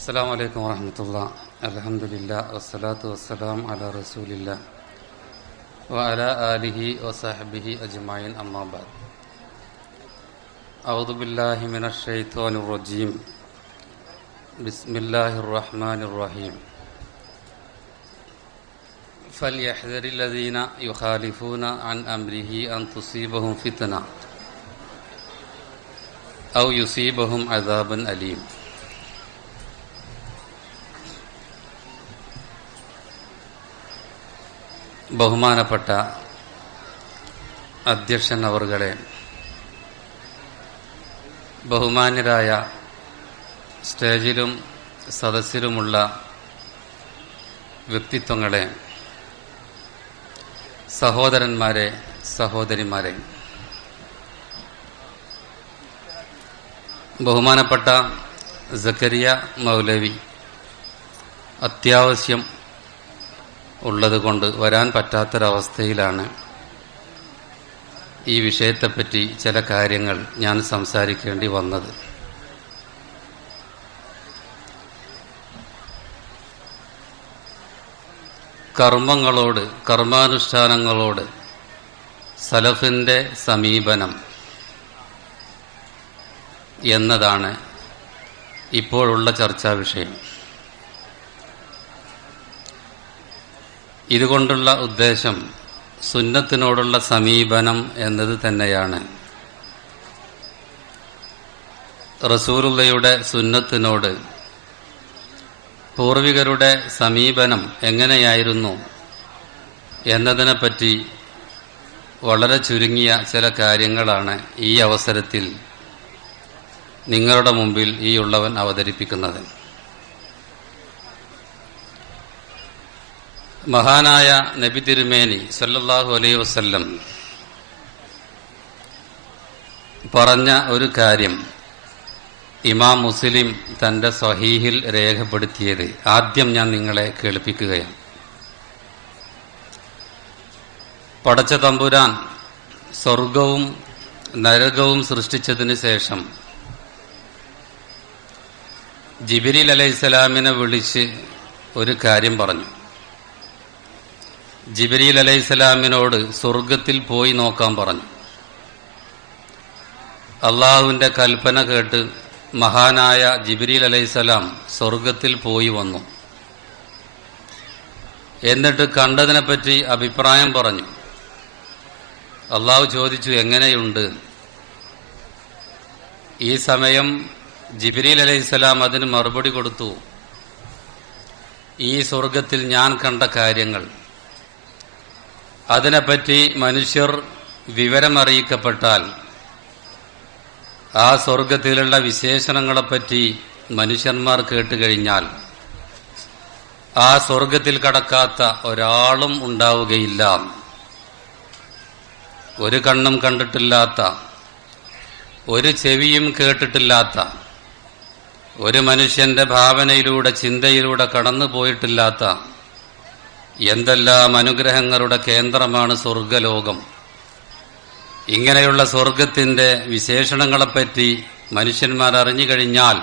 السلام عليكم ورحمة الله. الحمد لله والصلاة والسلام على رسول الله وعلى آله وصحبه أجمعين. أما بعد. أعوذ بالله من الشيطان الرجيم. بسم الله الرحمن الرحيم. فليحذر الذين يخالفون عن أمره أن تصيبهم فتنة أو يصيبهم عذاب أليم. ബഹുമാനപ്പെട്ട അധ്യക്ഷൻ അവർകളെ, ബഹുമാന്യരായ സ്റ്റേജിലും സദസ്സിലുമുള്ള വ്യക്തിത്വങ്ങളെ, സഹോദരന്മാരെ, സഹോദരിമാരെ, ബഹുമാനപ്പെട്ട സക്കരിയ മൗലവി അത്യാവശ്യം ഉള്ളതുകൊണ്ട് വരാൻ പറ്റാത്തൊരവസ്ഥയിലാണ്. ഈ വിഷയത്തെപ്പറ്റി ചില കാര്യങ്ങൾ ഞാൻ സംസാരിക്കേണ്ടി വന്നത്. കർമ്മങ്ങളോട്, കർമാനുഷ്ഠാനങ്ങളോട് സലഫിന്റെ സമീപനം എന്നതാണ് ഇപ്പോഴുള്ള ചർച്ചാ വിഷയം. ഇതുകൊണ്ടുള്ള ഉദ്ദേശം സുന്നത്തിനോടുള്ള സമീപനം എന്നത് തന്നെയാണ്. റസൂലുള്ളാഹിയുടെ സുന്നത്തിനോട് പൂർവികരുടെ സമീപനം എങ്ങനെയായിരുന്നു എന്നതിനെപ്പറ്റി വളരെ ചുരുങ്ങിയ ചില കാര്യങ്ങളാണ് ഈ അവസരത്തിൽ നിങ്ങളുടെ മുമ്പിൽ ഈ ഉള്ളവൻ അവതരിപ്പിക്കുന്നത്. മഹാനായ നബി തിരുമേനി സല്ലല്ലാഹു അലൈഹി വസല്ലം പറഞ്ഞ ഒരു കാര്യം ഇമാം മുസ്ലിം തന്റെ സ്വഹീഹിൽ രേഖപ്പെടുത്തിയത് ആദ്യം ഞാൻ നിങ്ങളെ കേൾപ്പിക്കുകയാണ്. പടച്ച തമ്പുരാൻ സ്വർഗവും നരകവും സൃഷ്ടിച്ചതിന് ശേഷം ജിബ്രീൽ അലൈഹിസ്സലാമിനെ വിളിച്ച് ഒരു കാര്യം പറഞ്ഞു. ജിബ്രീൽ അലൈഹിസ്സലാമിനോട് സ്വർഗത്തിൽ പോയി നോക്കാൻ പറഞ്ഞു. അള്ളാഹുവിന്റെ കൽപ്പന കേട്ട് മഹാനായ ജിബ്രീൽ അലൈഹിസ്സലാം സ്വർഗത്തിൽ പോയി വന്നു. എന്നിട്ട് കണ്ടതിനെപ്പറ്റി അഭിപ്രായം പറഞ്ഞു. അള്ളാഹു ചോദിച്ചു, എങ്ങനെയുണ്ട്? ഈ സമയം ജിബ്രീൽ അലൈഹിസ്സലാം അതിന് മറുപടി കൊടുത്തു, ഈ സ്വർഗത്തിൽ ഞാൻ കണ്ട കാര്യങ്ങൾ, അതിനെപ്പറ്റി മനുഷ്യർ വിവരമറിയിക്കപ്പെട്ടാൽ ആ സ്വർഗത്തിലുള്ള വിശേഷണങ്ങളെപ്പറ്റി മനുഷ്യന്മാർ കേട്ടുകഴിഞ്ഞാൽ ആ സ്വർഗത്തിൽ കടക്കാത്ത ഒരാളും ഉണ്ടാവുകയില്ല. ഒരു കണ്ണും കണ്ടിട്ടില്ലാത്ത, ഒരു ചെവിയും കേട്ടിട്ടില്ലാത്ത, ഒരു മനുഷ്യന്റെ ഭാവനയിലൂടെ, ചിന്തയിലൂടെ കടന്നുപോയിട്ടില്ലാത്ത എന്തെല്ലാം അനുഗ്രഹങ്ങളുടെ കേന്ദ്രമാണ് സ്വർഗലോകം. ഇങ്ങനെയുള്ള സ്വർഗത്തിന്റെ വിശേഷണങ്ങളെപ്പറ്റി മനുഷ്യന്മാർ അറിഞ്ഞു കഴിഞ്ഞാൽ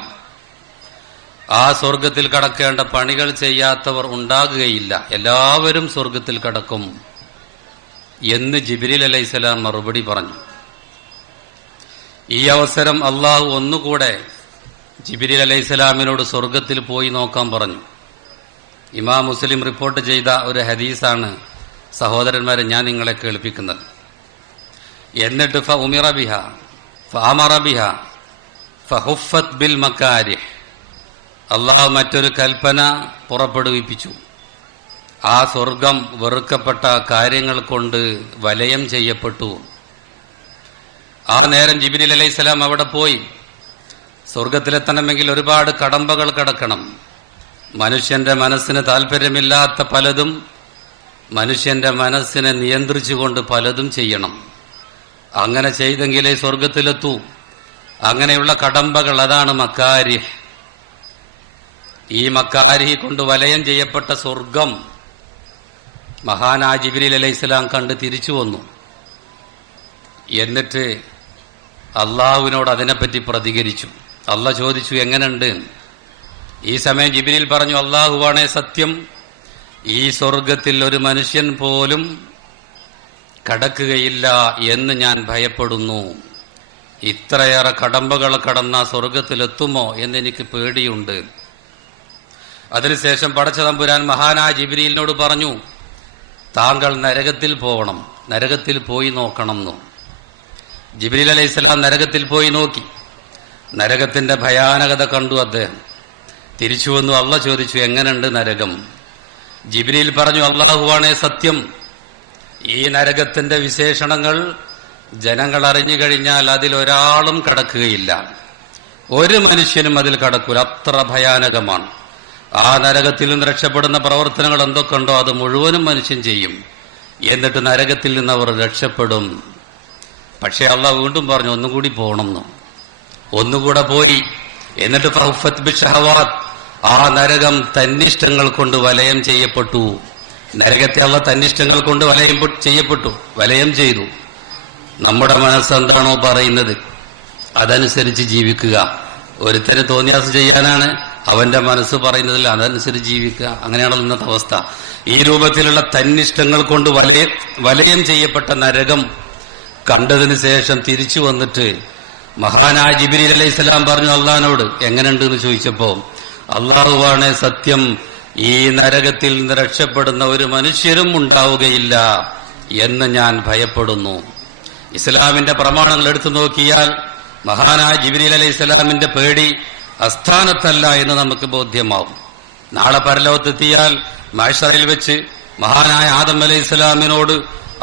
ആ സ്വർഗത്തിൽ കടക്കേണ്ട പണികൾ ചെയ്യാത്തവർ ഉണ്ടാകുകയില്ല, എല്ലാവരും സ്വർഗത്തിൽ കടക്കും എന്ന് ജിബ്രീൽ അലൈഹിസ്സലാം മറുപടി പറഞ്ഞു. ഈ അവസരം അള്ളാഹു ഒന്നുകൂടെ ജിബ്രീൽ അലൈഹിസ്സലാമിനോട് സ്വർഗത്തിൽ പോയി നോക്കാൻ പറഞ്ഞു. ഇമാം മുസ്ലിം റിപ്പോർട്ട് ചെയ്ത ഒരു ഹദീസാണ് സഹോദരന്മാരെ ഞാൻ നിങ്ങളെ കേൾപ്പിക്കുന്നത്. എന്നിട്ട് ഫഉമിറ ബിഹ ഫഅമറ ബിഹ ഫഹുഫത് ബിൽ മകാരിഹ്, അള്ളാഹു മറ്റൊരു കൽപ്പന പുറപ്പെടുവിപ്പിച്ചു. ആ സ്വർഗം വെറുക്കപ്പെട്ട കാര്യങ്ങൾ കൊണ്ട് വലയം ചെയ്യപ്പെട്ടു. ആ നേരം ജിബ്രീൽ അലൈഹിസ്സലാം അവിടെ പോയി. സ്വർഗത്തിലെത്തണമെങ്കിൽ ഒരുപാട് കടമ്പകൾ കടക്കണം. മനുഷ്യന്റെ മനസ്സിന് താല്പര്യമില്ലാത്ത പലതും, മനുഷ്യന്റെ മനസ്സിനെ നിയന്ത്രിച്ചുകൊണ്ട് പലതും ചെയ്യണം. അങ്ങനെ ചെയ്തെങ്കിലേ സ്വർഗത്തിലെത്തൂ. അങ്ങനെയുള്ള കടമ്പകൾ, അതാണ് മക്കാരിഹ്. ഈ മക്കാരിഹി കൊണ്ട് വലയം ചെയ്യപ്പെട്ട സ്വർഗം മഹാനായ ജിബ്രീൽ അലൈഹിസ്സലാം കണ്ട് തിരിച്ചു വന്നു. എന്നിട്ട് അള്ളാഹുവിനോട് അതിനെപ്പറ്റി പ്രതികരിച്ചു. അള്ളാഹ് ചോദിച്ചു, എങ്ങനെയുണ്ട്? ഈ സമയം ജിബ്രീൽ പറഞ്ഞു, അല്ലാഹുവാണേ സത്യം, ഈ സ്വർഗത്തിൽ ഒരു മനുഷ്യൻ പോലും കടക്കുകയില്ല എന്ന് ഞാൻ ഭയപ്പെടുന്നു. ഇത്രയേറെ കടമ്പകൾ കടന്ന സ്വർഗത്തിലെത്തുമോ എന്നെനിക്ക് പേടിയുണ്ട്. അതിനുശേഷം പടച്ച തമ്പുരാൻ മഹാനായ ജിബ്രീലിനോട് പറഞ്ഞു, താങ്കൾ നരകത്തിൽ പോകണം, നരകത്തിൽ പോയി നോക്കണം എന്ന്. ജിബ്രീൽ അലൈഹിസ്സലാം നരകത്തിൽ പോയി നോക്കി. നരകത്തിന്റെ ഭയാനകത കണ്ടു. അദ്ദേഹം തിരിച്ചു വന്നു. അള്ളാഹ് ചോദിച്ചു, എങ്ങനെയുണ്ട് നരകം? ജിബ്രീൽ പറഞ്ഞു, അല്ലാഹുവാണേ സത്യം, ഈ നരകത്തിന്റെ വിശേഷണങ്ങൾ ജനങ്ങൾ അറിഞ്ഞു കഴിഞ്ഞാൽ അതിലൊരാളും കടക്കുകയില്ല, ഒരു മനുഷ്യനും അതിൽ കടക്കൂല, അത്ര ഭയാനകമാണ്. ആ നരകത്തിൽ നിന്ന് രക്ഷപ്പെടുന്ന പ്രവർത്തനങ്ങൾ എന്തൊക്കെയുണ്ടോ അത് മുഴുവനും മനുഷ്യൻ ചെയ്യും, എന്നിട്ട് നരകത്തിൽ നിന്ന് അവർ രക്ഷപ്പെടും. പക്ഷെ അള്ളാഹ് വീണ്ടും പറഞ്ഞു, ഒന്നുകൂടി പോകണമെന്ന്. ഒന്നുകൂടെ പോയി. എന്നിട്ട് ഫൗഫത്ത് ബിശ്ശഹവാത്ത്, ആ നരകം തന്നിഷ്ടങ്ങൾ കൊണ്ട് വലയം ചെയ്യപ്പെട്ടു. നരകത്തെ അള്ളാഹ് തന്നിഷ്ടങ്ങൾ കൊണ്ട് വലയം ചെയ്തു. നമ്മുടെ മനസ്സ് എന്താണോ പറയുന്നത് അതനുസരിച്ച് ജീവിക്കുക. ഒരുത്തന് തോന്നിയാസം ചെയ്യാനാണ് അവന്റെ മനസ്സ് പറയുന്നതിൽ, അതനുസരിച്ച് ജീവിക്കുക. അങ്ങനെയാണല്ലോ ഇന്നത്തെ അവസ്ഥ. ഈ രൂപത്തിലുള്ള തന്നിഷ്ടങ്ങൾ കൊണ്ട് വലയം ചെയ്യപ്പെട്ട നരകം കണ്ടതിന് ശേഷം തിരിച്ചു വന്നിട്ട് മഹാനായ ജിബ്രീൽ അലൈഹിസ്സലാം പറഞ്ഞു അള്ളാഹിനോട്, എങ്ങനെയുണ്ട് എന്ന് ചോദിച്ചപ്പോ, അള്ളാഹുവാണ് സത്യം, ഈ നരകത്തിൽ നിന്ന് രക്ഷപ്പെടുന്ന ഒരു മനുഷ്യരും ഉണ്ടാവുകയില്ല എന്ന് ഞാൻ ഭയപ്പെടുന്നു. ഇസ്ലാമിന്റെ പ്രമാണങ്ങൾ എടുത്തു നോക്കിയാൽ മഹാനായ ജിബ്രീൽ അലൈഹിസ്സലാമിന്റെ പേടി അസ്ഥാനത്തല്ല എന്ന് നമുക്ക് ബോധ്യമാവും. നാളെ പരലോകത്തെത്തിയാൽ മഹ്ശറിൽ വെച്ച് മഹാനായ ആദം അലൈഹിസ്സലാമിനോട്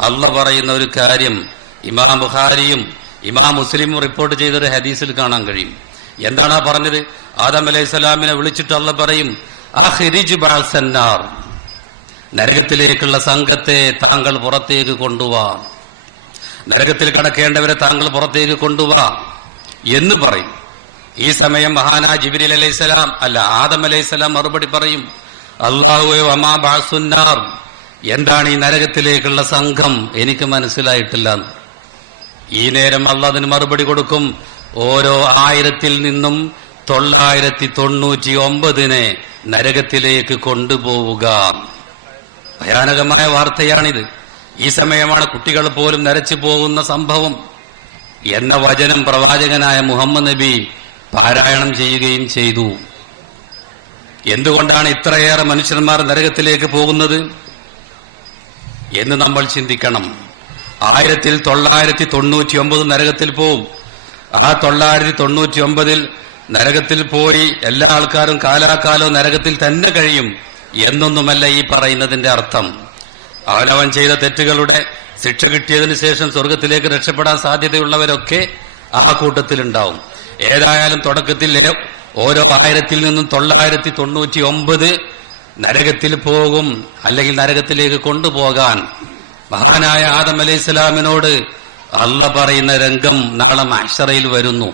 അള്ളാഹ് പറയുന്ന ഒരു കാര്യം ഇമാം ബുഖാരിയും ഇമാം മുസ്ലിമും റിപ്പോർട്ട് ചെയ്തൊരു ഹദീസിൽ കാണാൻ കഴിയും. എന്താണ് പറഞ്ഞത്? ആദം അലൈഹിസ്സലാമിനെ വിളിച്ചിട്ട് അള്ളാഹ് പറയും, അഖ്രിജ് ബഅസന്നാർ, നരകത്തിലേക്കുള്ള സംഘത്തെ താങ്കൾ പുറത്തേക്ക് കൊണ്ടുവാ, നരകത്തിൽ കടക്കേണ്ടവരെ താങ്കൾ പുറത്തേക്ക് കൊണ്ടുവാ എന്ന് പറയും. ഈ സമയം മഹാനായ ജിബ്രീൽ അലൈഹിസ്സലാം ആദം അലൈഹിസ്സലാം മറുപടി പറയും, അല്ലാഹുവേ വമാ ബഅസുന്നാർ, എന്താണ് ഈ നരകത്തിലേക്കുള്ള സംഘം? എനിക്ക് മനസ്സിലായിട്ടില്ല. ഈ നേരം അല്ലാഹ് അതിന് മറുപടി കൊടുക്കും, ഓരോ 1000-ൽ നിന്നും 999 നരകത്തിലേക്ക് കൊണ്ടുപോവുക. ഭയാനകമായ വാർത്തയാണിത്. ഈ സമയമാണ് കുട്ടികൾ പോലും നരച്ചു പോകുന്ന സംഭവം എന്ന വചനം പ്രവാചകനായ മുഹമ്മദ് നബി പാരായണം ചെയ്യുകയും ചെയ്തു. എന്തുകൊണ്ടാണ് ഇത്രയേറെ മനുഷ്യന്മാർ നരകത്തിലേക്ക് പോകുന്നത് എന്ന് നമ്മൾ ചിന്തിക്കണം. 1000-ൽ 999 നരകത്തിൽ പോവും. ആ 999 നരകത്തിൽ പോയി എല്ലാ ആൾക്കാരും കാലാകാലവും നരകത്തിൽ തന്നെ കഴിയും എന്നൊന്നുമല്ല ഈ പറയുന്നതിന്റെ അർത്ഥം. അവനവൻ ചെയ്ത തെറ്റുകളുടെ ശിക്ഷ കിട്ടിയതിനു ശേഷം സ്വർഗത്തിലേക്ക് രക്ഷപ്പെടാൻ സാധ്യതയുള്ളവരൊക്കെ ആ കൂട്ടത്തിലുണ്ടാവും. ഏതായാലും തുടക്കത്തിൽ ഓരോ 1000-ൽ നിന്നും 999 നരകത്തിൽ പോകും, അല്ലെങ്കിൽ നരകത്തിലേക്ക് കൊണ്ടുപോകാൻ മഹാനായ ആദം അലൈഹിസ്സലാമിനോട് അള്ളാഹ് പറയുന്ന രംഗം നാളെ മഹ്ശറയിൽ വരുന്നു.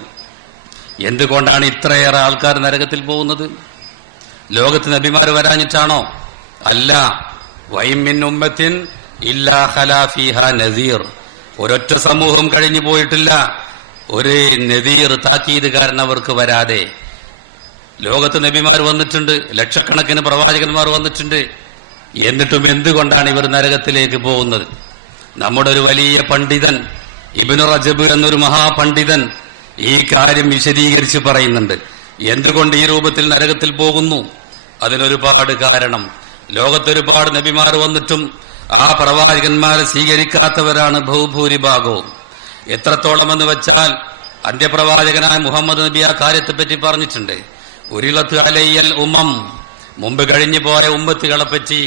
എന്തുകൊണ്ടാണ് ഇത്രയേറെ ആൾക്കാർ നരകത്തിൽ പോകുന്നത്? ലോകത്ത് നബിമാർ വരാഞ്ഞിട്ടാണോ? അല്ല. വൈമിൻ ഉമ്മത്തിൻ ഇല്ലാ ഖലാ ഫീഹാ നദീർ, ഒരൊറ്റ സമൂഹം കഴിഞ്ഞു പോയിട്ടില്ല ഒരു നദീർ, താക്കീതുകാരൻ അവർക്ക് വരാതെ. ലോകത്ത് നബിമാർ വന്നിട്ടുണ്ട്, ലക്ഷക്കണക്കിന് പ്രവാചകന്മാർ വന്നിട്ടുണ്ട്. എന്നിട്ടും എന്തുകൊണ്ടാണ് ഇവർ നരകത്തിലേക്ക് പോകുന്നത്? നമ്മുടെ ഒരു വലിയ പണ്ഡിതൻ ഇബ്നു റജബ് എന്നൊരു മഹാപണ്ഡിതൻ ഈ കാര്യം വിശദീകരിച്ച് പറയുന്നുണ്ട്. എന്തുകൊണ്ട് ഈ രൂപത്തിൽ നരകത്തിൽ പോകുന്നു? അതിനൊരുപാട് കാരണം. ലോകത്തൊരുപാട് നബിമാർ വന്നിട്ടും ആ പ്രവാചകന്മാരെ സ്വീകരിക്കാത്തവരാണ് ബഹുഭൂരിഭാഗവും. എത്രത്തോളം എന്ന് വെച്ചാൽ അന്ത്യപ്രവാചകനായ മുഹമ്മദ് നബി ആ കാര്യത്തെപ്പറ്റി പറഞ്ഞിട്ടുണ്ട്. ഉരിളത്ത് അലയ്യൽ ഉമ്മം, മുമ്പ് കഴിഞ്ഞു പോയ ഉമ്മത്തുകളെ പറ്റി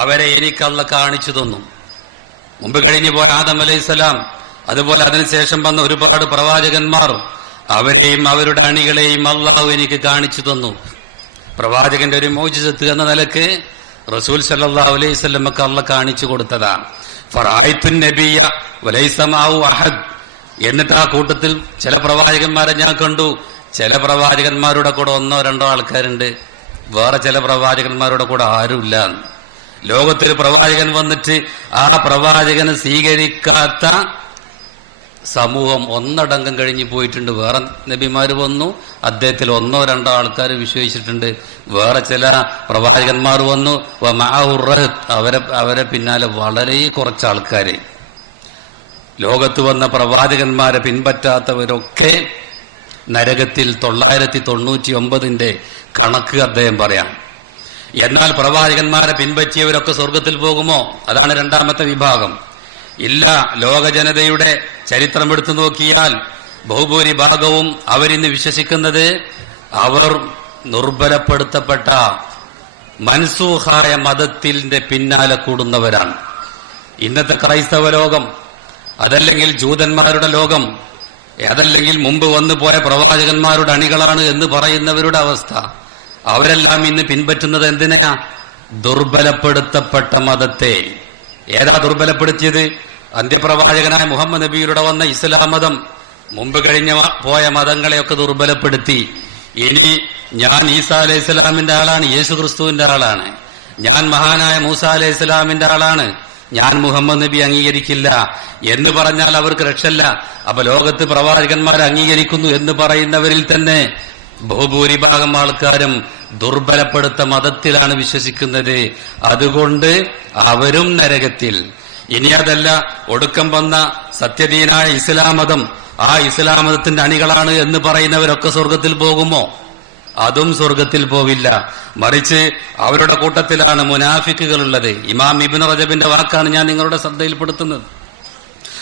അവരെ എനിക്കല്ല കാണിച്ചു തന്നു. മുമ്പ് കഴിഞ്ഞു പോയ ആദം അലൈഹിസ്സലാം, അതുപോലെ അതിനുശേഷം വന്ന ഒരുപാട് പ്രവാചകന്മാർ, അവരെയും അവരുടെ അണികളെയും അള്ളാഹു എനിക്ക് കാണിച്ചു തന്നു. പ്രവാചകന്റെ ഒരു മോചിതത്ത് എന്ന നിലക്ക് റസൂൽ സല്ലല്ലാഹു അലൈഹി വസല്ലമക്ക് അള്ളാഹ് കാണിച്ചു കൊടുത്തതാണ്. ഫറഅയ്തു നബിയ വലൈസ മഅഹു അഹദ്, എന്നിട്ട് ആ കൂട്ടത്തിൽ ചില പ്രവാചകന്മാരെ ഞാൻ കണ്ടു. ചില പ്രവാചകന്മാരുടെ കൂടെ 1-2 ആൾക്കാരുണ്ട്, വേറെ ചില പ്രവാചകന്മാരുടെ കൂടെ ആരുമില്ല. ലോകത്തൊരു പ്രവാചകൻ വന്നിട്ട് ആ പ്രവാചകനെ സ്വീകരിക്കാത്ത സമൂഹം ഒന്നടങ്കം കഴിഞ്ഞു പോയിട്ടുണ്ട്. വേറെ നബിമാര് വന്നു, അദ്ദേഹത്തിൽ ഒന്നോ രണ്ടോ ആൾക്കാർ വിശ്വസിച്ചിട്ടുണ്ട്. വേറെ ചില പ്രവാചകന്മാർ വന്നു, അവരെ പിന്നാലെ വളരെ കുറച്ച് ആൾക്കാര്. ലോകത്ത് വന്ന പ്രവാചകന്മാരെ പിൻപറ്റാത്തവരൊക്കെ നരകത്തിൽ 999 കണക്ക് അദ്ദേഹം പറയാം. എന്നാൽ പ്രവാചകന്മാരെ പിൻപറ്റിയവരൊക്കെ സ്വർഗത്തിൽ പോകുമോ? അതാണ് രണ്ടാമത്തെ വിഭാഗം. ഇല്ല. ലോക ജനതയുടെ ചരിത്രം എടുത്തു നോക്കിയാൽ ബഹുഭൂരിഭാഗവും അവരിന്ന് വിശ്വസിക്കുന്നത് അവർ ദുർബലപ്പെടുത്തപ്പെട്ട മൻസൂഹായ മതത്തിന്റെ പിന്നാലെ കൂടുന്നവരാണ്. ഇന്നത്തെ ക്രൈസ്തവ ലോകം, അതല്ലെങ്കിൽ ജൂതന്മാരുടെ ലോകം, അതല്ലെങ്കിൽ മുമ്പ് വന്നു പോയ പ്രവാചകന്മാരുടെ അണികളാണ് എന്ന് പറയുന്നവരുടെ അവസ്ഥ, അവരെല്ലാം ഇന്ന് പിൻപറ്റുന്നത് എന്തിനാ? ദുർബലപ്പെടുത്തപ്പെട്ട മതത്തെ. ഏതാ ദുർബലപ്പെടുത്തിയത്? അന്ത്യപ്രവാചകനായ മുഹമ്മദ് നബിയിലൂടെ വന്ന ഇസ്ലാം മതം മുമ്പ് കഴിഞ്ഞ പോയ മതങ്ങളെയൊക്കെ ദുർബലപ്പെടുത്തി. ഇനി ഞാൻ ഈസാ അലൈഹി ഇസ്ലാമിന്റെ ആളാണ്, യേശു ക്രിസ്തുവിന്റെ ആളാണ്, ഞാൻ മഹാനായ മൂസ അലൈഹി ഇസ്ലാമിന്റെ ആളാണ്, ഞാൻ മുഹമ്മദ് നബി അംഗീകരിക്കില്ല എന്ന് പറഞ്ഞാൽ അവർക്ക് രക്ഷല്ല. അപ്പൊ ലോകത്ത് പ്രവാചകന്മാരെ അംഗീകരിക്കുന്നു എന്ന് പറയുന്നവരിൽ തന്നെ ബഹുഭൂരിഭാഗം ആൾക്കാരും ദുർബലപ്പെടുത്ത മതത്തിലാണ് വിശ്വസിക്കുന്നത്. അതുകൊണ്ട് അവരും നരകത്തിൽ. ഇനി അതല്ല, ഒടുക്കം വന്ന സത്യദീനായ ഇസ്ലാം മതം, ആ ഇസ്ലാം മതത്തിന്റെ അണികളാണ് എന്ന് പറയുന്നവരൊക്കെ സ്വർഗത്തിൽ പോകുമോ? അതും സ്വർഗത്തിൽ പോവില്ല. മറിച്ച് അവരുടെ കൂട്ടത്തിലാണ് മുനാഫിക്കുകൾ ഉള്ളത്. ഇമാം ഇബ്നു റജബിന്റെ വാക്കാണ് ഞാൻ നിങ്ങളുടെ ശ്രദ്ധയിൽപ്പെടുത്തുന്നത്.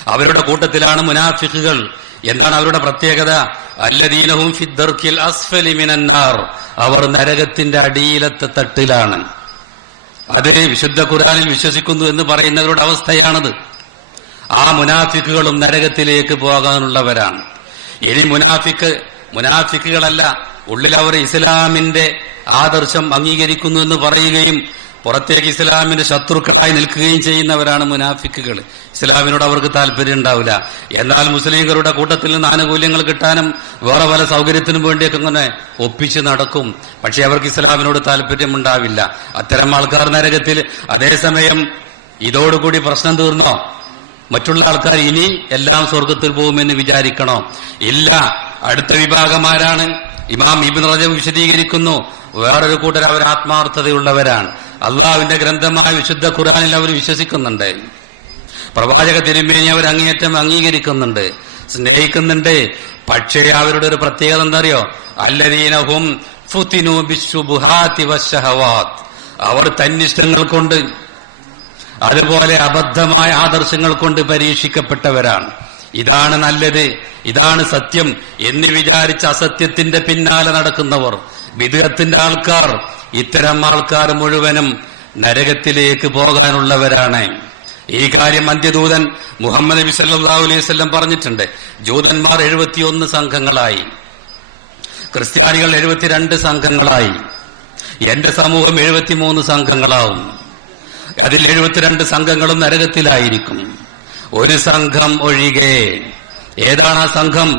അവരുടെ കൂട്ടത്തിലാണ് മുനാഫിക്കുകൾ. എന്താണ് അവരുടെ പ്രത്യേകത? അല്ലദീനഹും ഫിദ്ദർക്കിൽ അസ്ഫലി മിനന്നാർ, അവർ നരകത്തിന്റെ അടിയിലത്തെ തട്ടിലാണ്. അത് വിശുദ്ധ ഖുർആനിൽ വിശ്വസിക്കുന്നു എന്ന് പറയുന്നവരുടെ അവസ്ഥയാണത്. ആ മുനാഫിക്കുകളും നരകത്തിലേക്ക് പോകാനുള്ളവരാണ്. ഇനി മുനാഫിക്കുകളല്ല, ഉള്ളിൽ അവർ ഇസ്ലാമിന്റെ ആദർശം അംഗീകരിക്കുന്നു എന്ന് പറയുകയും പുറത്തേക്ക് ഇസ്ലാമിന്റെ ശത്രുക്കളായി നിൽക്കുകയും ചെയ്യുന്നവരാണ് മുനാഫിക്കുകൾ. ഇസ്ലാമിനോട് അവർക്ക് താല്പര്യം ഉണ്ടാവില്ല. എന്നാൽ മുസ്ലിംകളുടെ കൂട്ടത്തിൽ നിന്ന് ആനുകൂല്യങ്ങൾ കിട്ടാനും വേറെ പല സൗകര്യത്തിനും വേണ്ടിയൊക്കെ ഇങ്ങനെ ഒപ്പിച്ച് നടക്കും. പക്ഷെ അവർക്ക് ഇസ്ലാമിനോട് താല്പര്യമുണ്ടാവില്ല. അത്തരം ആൾക്കാർ നരകത്തിൽ. അതേസമയം ഇതോടുകൂടി പ്രശ്നം തീർന്നോ? മറ്റുള്ള ആൾക്കാർ ഇനി എല്ലാം സ്വർഗത്തിൽ പോകുമെന്ന് വിചാരിക്കണോ? ഇല്ല. അടുത്ത വിഭാഗമാരാണ്? ഇമാം ഇബ്നു റജബ് വിശദീകരിക്കുന്നു. വേറൊരു കൂട്ടർ അവർ ആത്മാർത്ഥതയുള്ളവരാണ്. അള്ളാഹുവിന്റെ ഗ്രന്ഥമായ വിശുദ്ധ ഖുർആനിൽ അവർ വിശ്വസിക്കുന്നുണ്ട്. പ്രവാചക തിരുമേനി അവർ അങ്ങേയറ്റം അംഗീകരിക്കുന്നുണ്ട്, സ്നേഹിക്കുന്നുണ്ട്. പക്ഷേ അവരുടെ ഒരു പ്രത്യേകത എന്താ അറിയോ? അല്ലദീനഹും ഫുതിനു ബിശ്ശുബുഹാതി വശഹവാത്ത്, അവർ തന്നിഷ്ടങ്ങൾ കൊണ്ട് അതുപോലെ അബദ്ധമായ ആദർശങ്ങൾ കൊണ്ട് പരീക്ഷിക്കപ്പെട്ടവരാണ്. ഇതാണ് നല്ലത്, ഇതാണ് സത്യം എന്ന് വിചാരിച്ച് അസത്യത്തിന്റെ പിന്നാലെ നടക്കുന്നവർ, ബിദ്അത്തിന്റെ ആൾക്കാർ, ഇത്തരം ആൾക്കാർ മുഴുവനും നരകത്തിലേക്ക് പോകാനുള്ളവരാണ്. ഈ കാര്യം അന്ത്യദൂതൻ മുഹമ്മദ് നബി സല്ലല്ലാഹു അലൈഹി വസല്ലം പറഞ്ഞിട്ടുണ്ട്. ജൂതന്മാർ 71 സംഘങ്ങളായി, ക്രിസ്ത്യാനികൾ 72 സംഘങ്ങളായി, എന്റെ സമൂഹം 73 സംഘങ്ങളാവും. അതിൽ 72 സംഘങ്ങളും നരകത്തിലായിരിക്കും. ഒരു സംഘം ഒഴികെ. ഏതാണ് ആ സംഘം?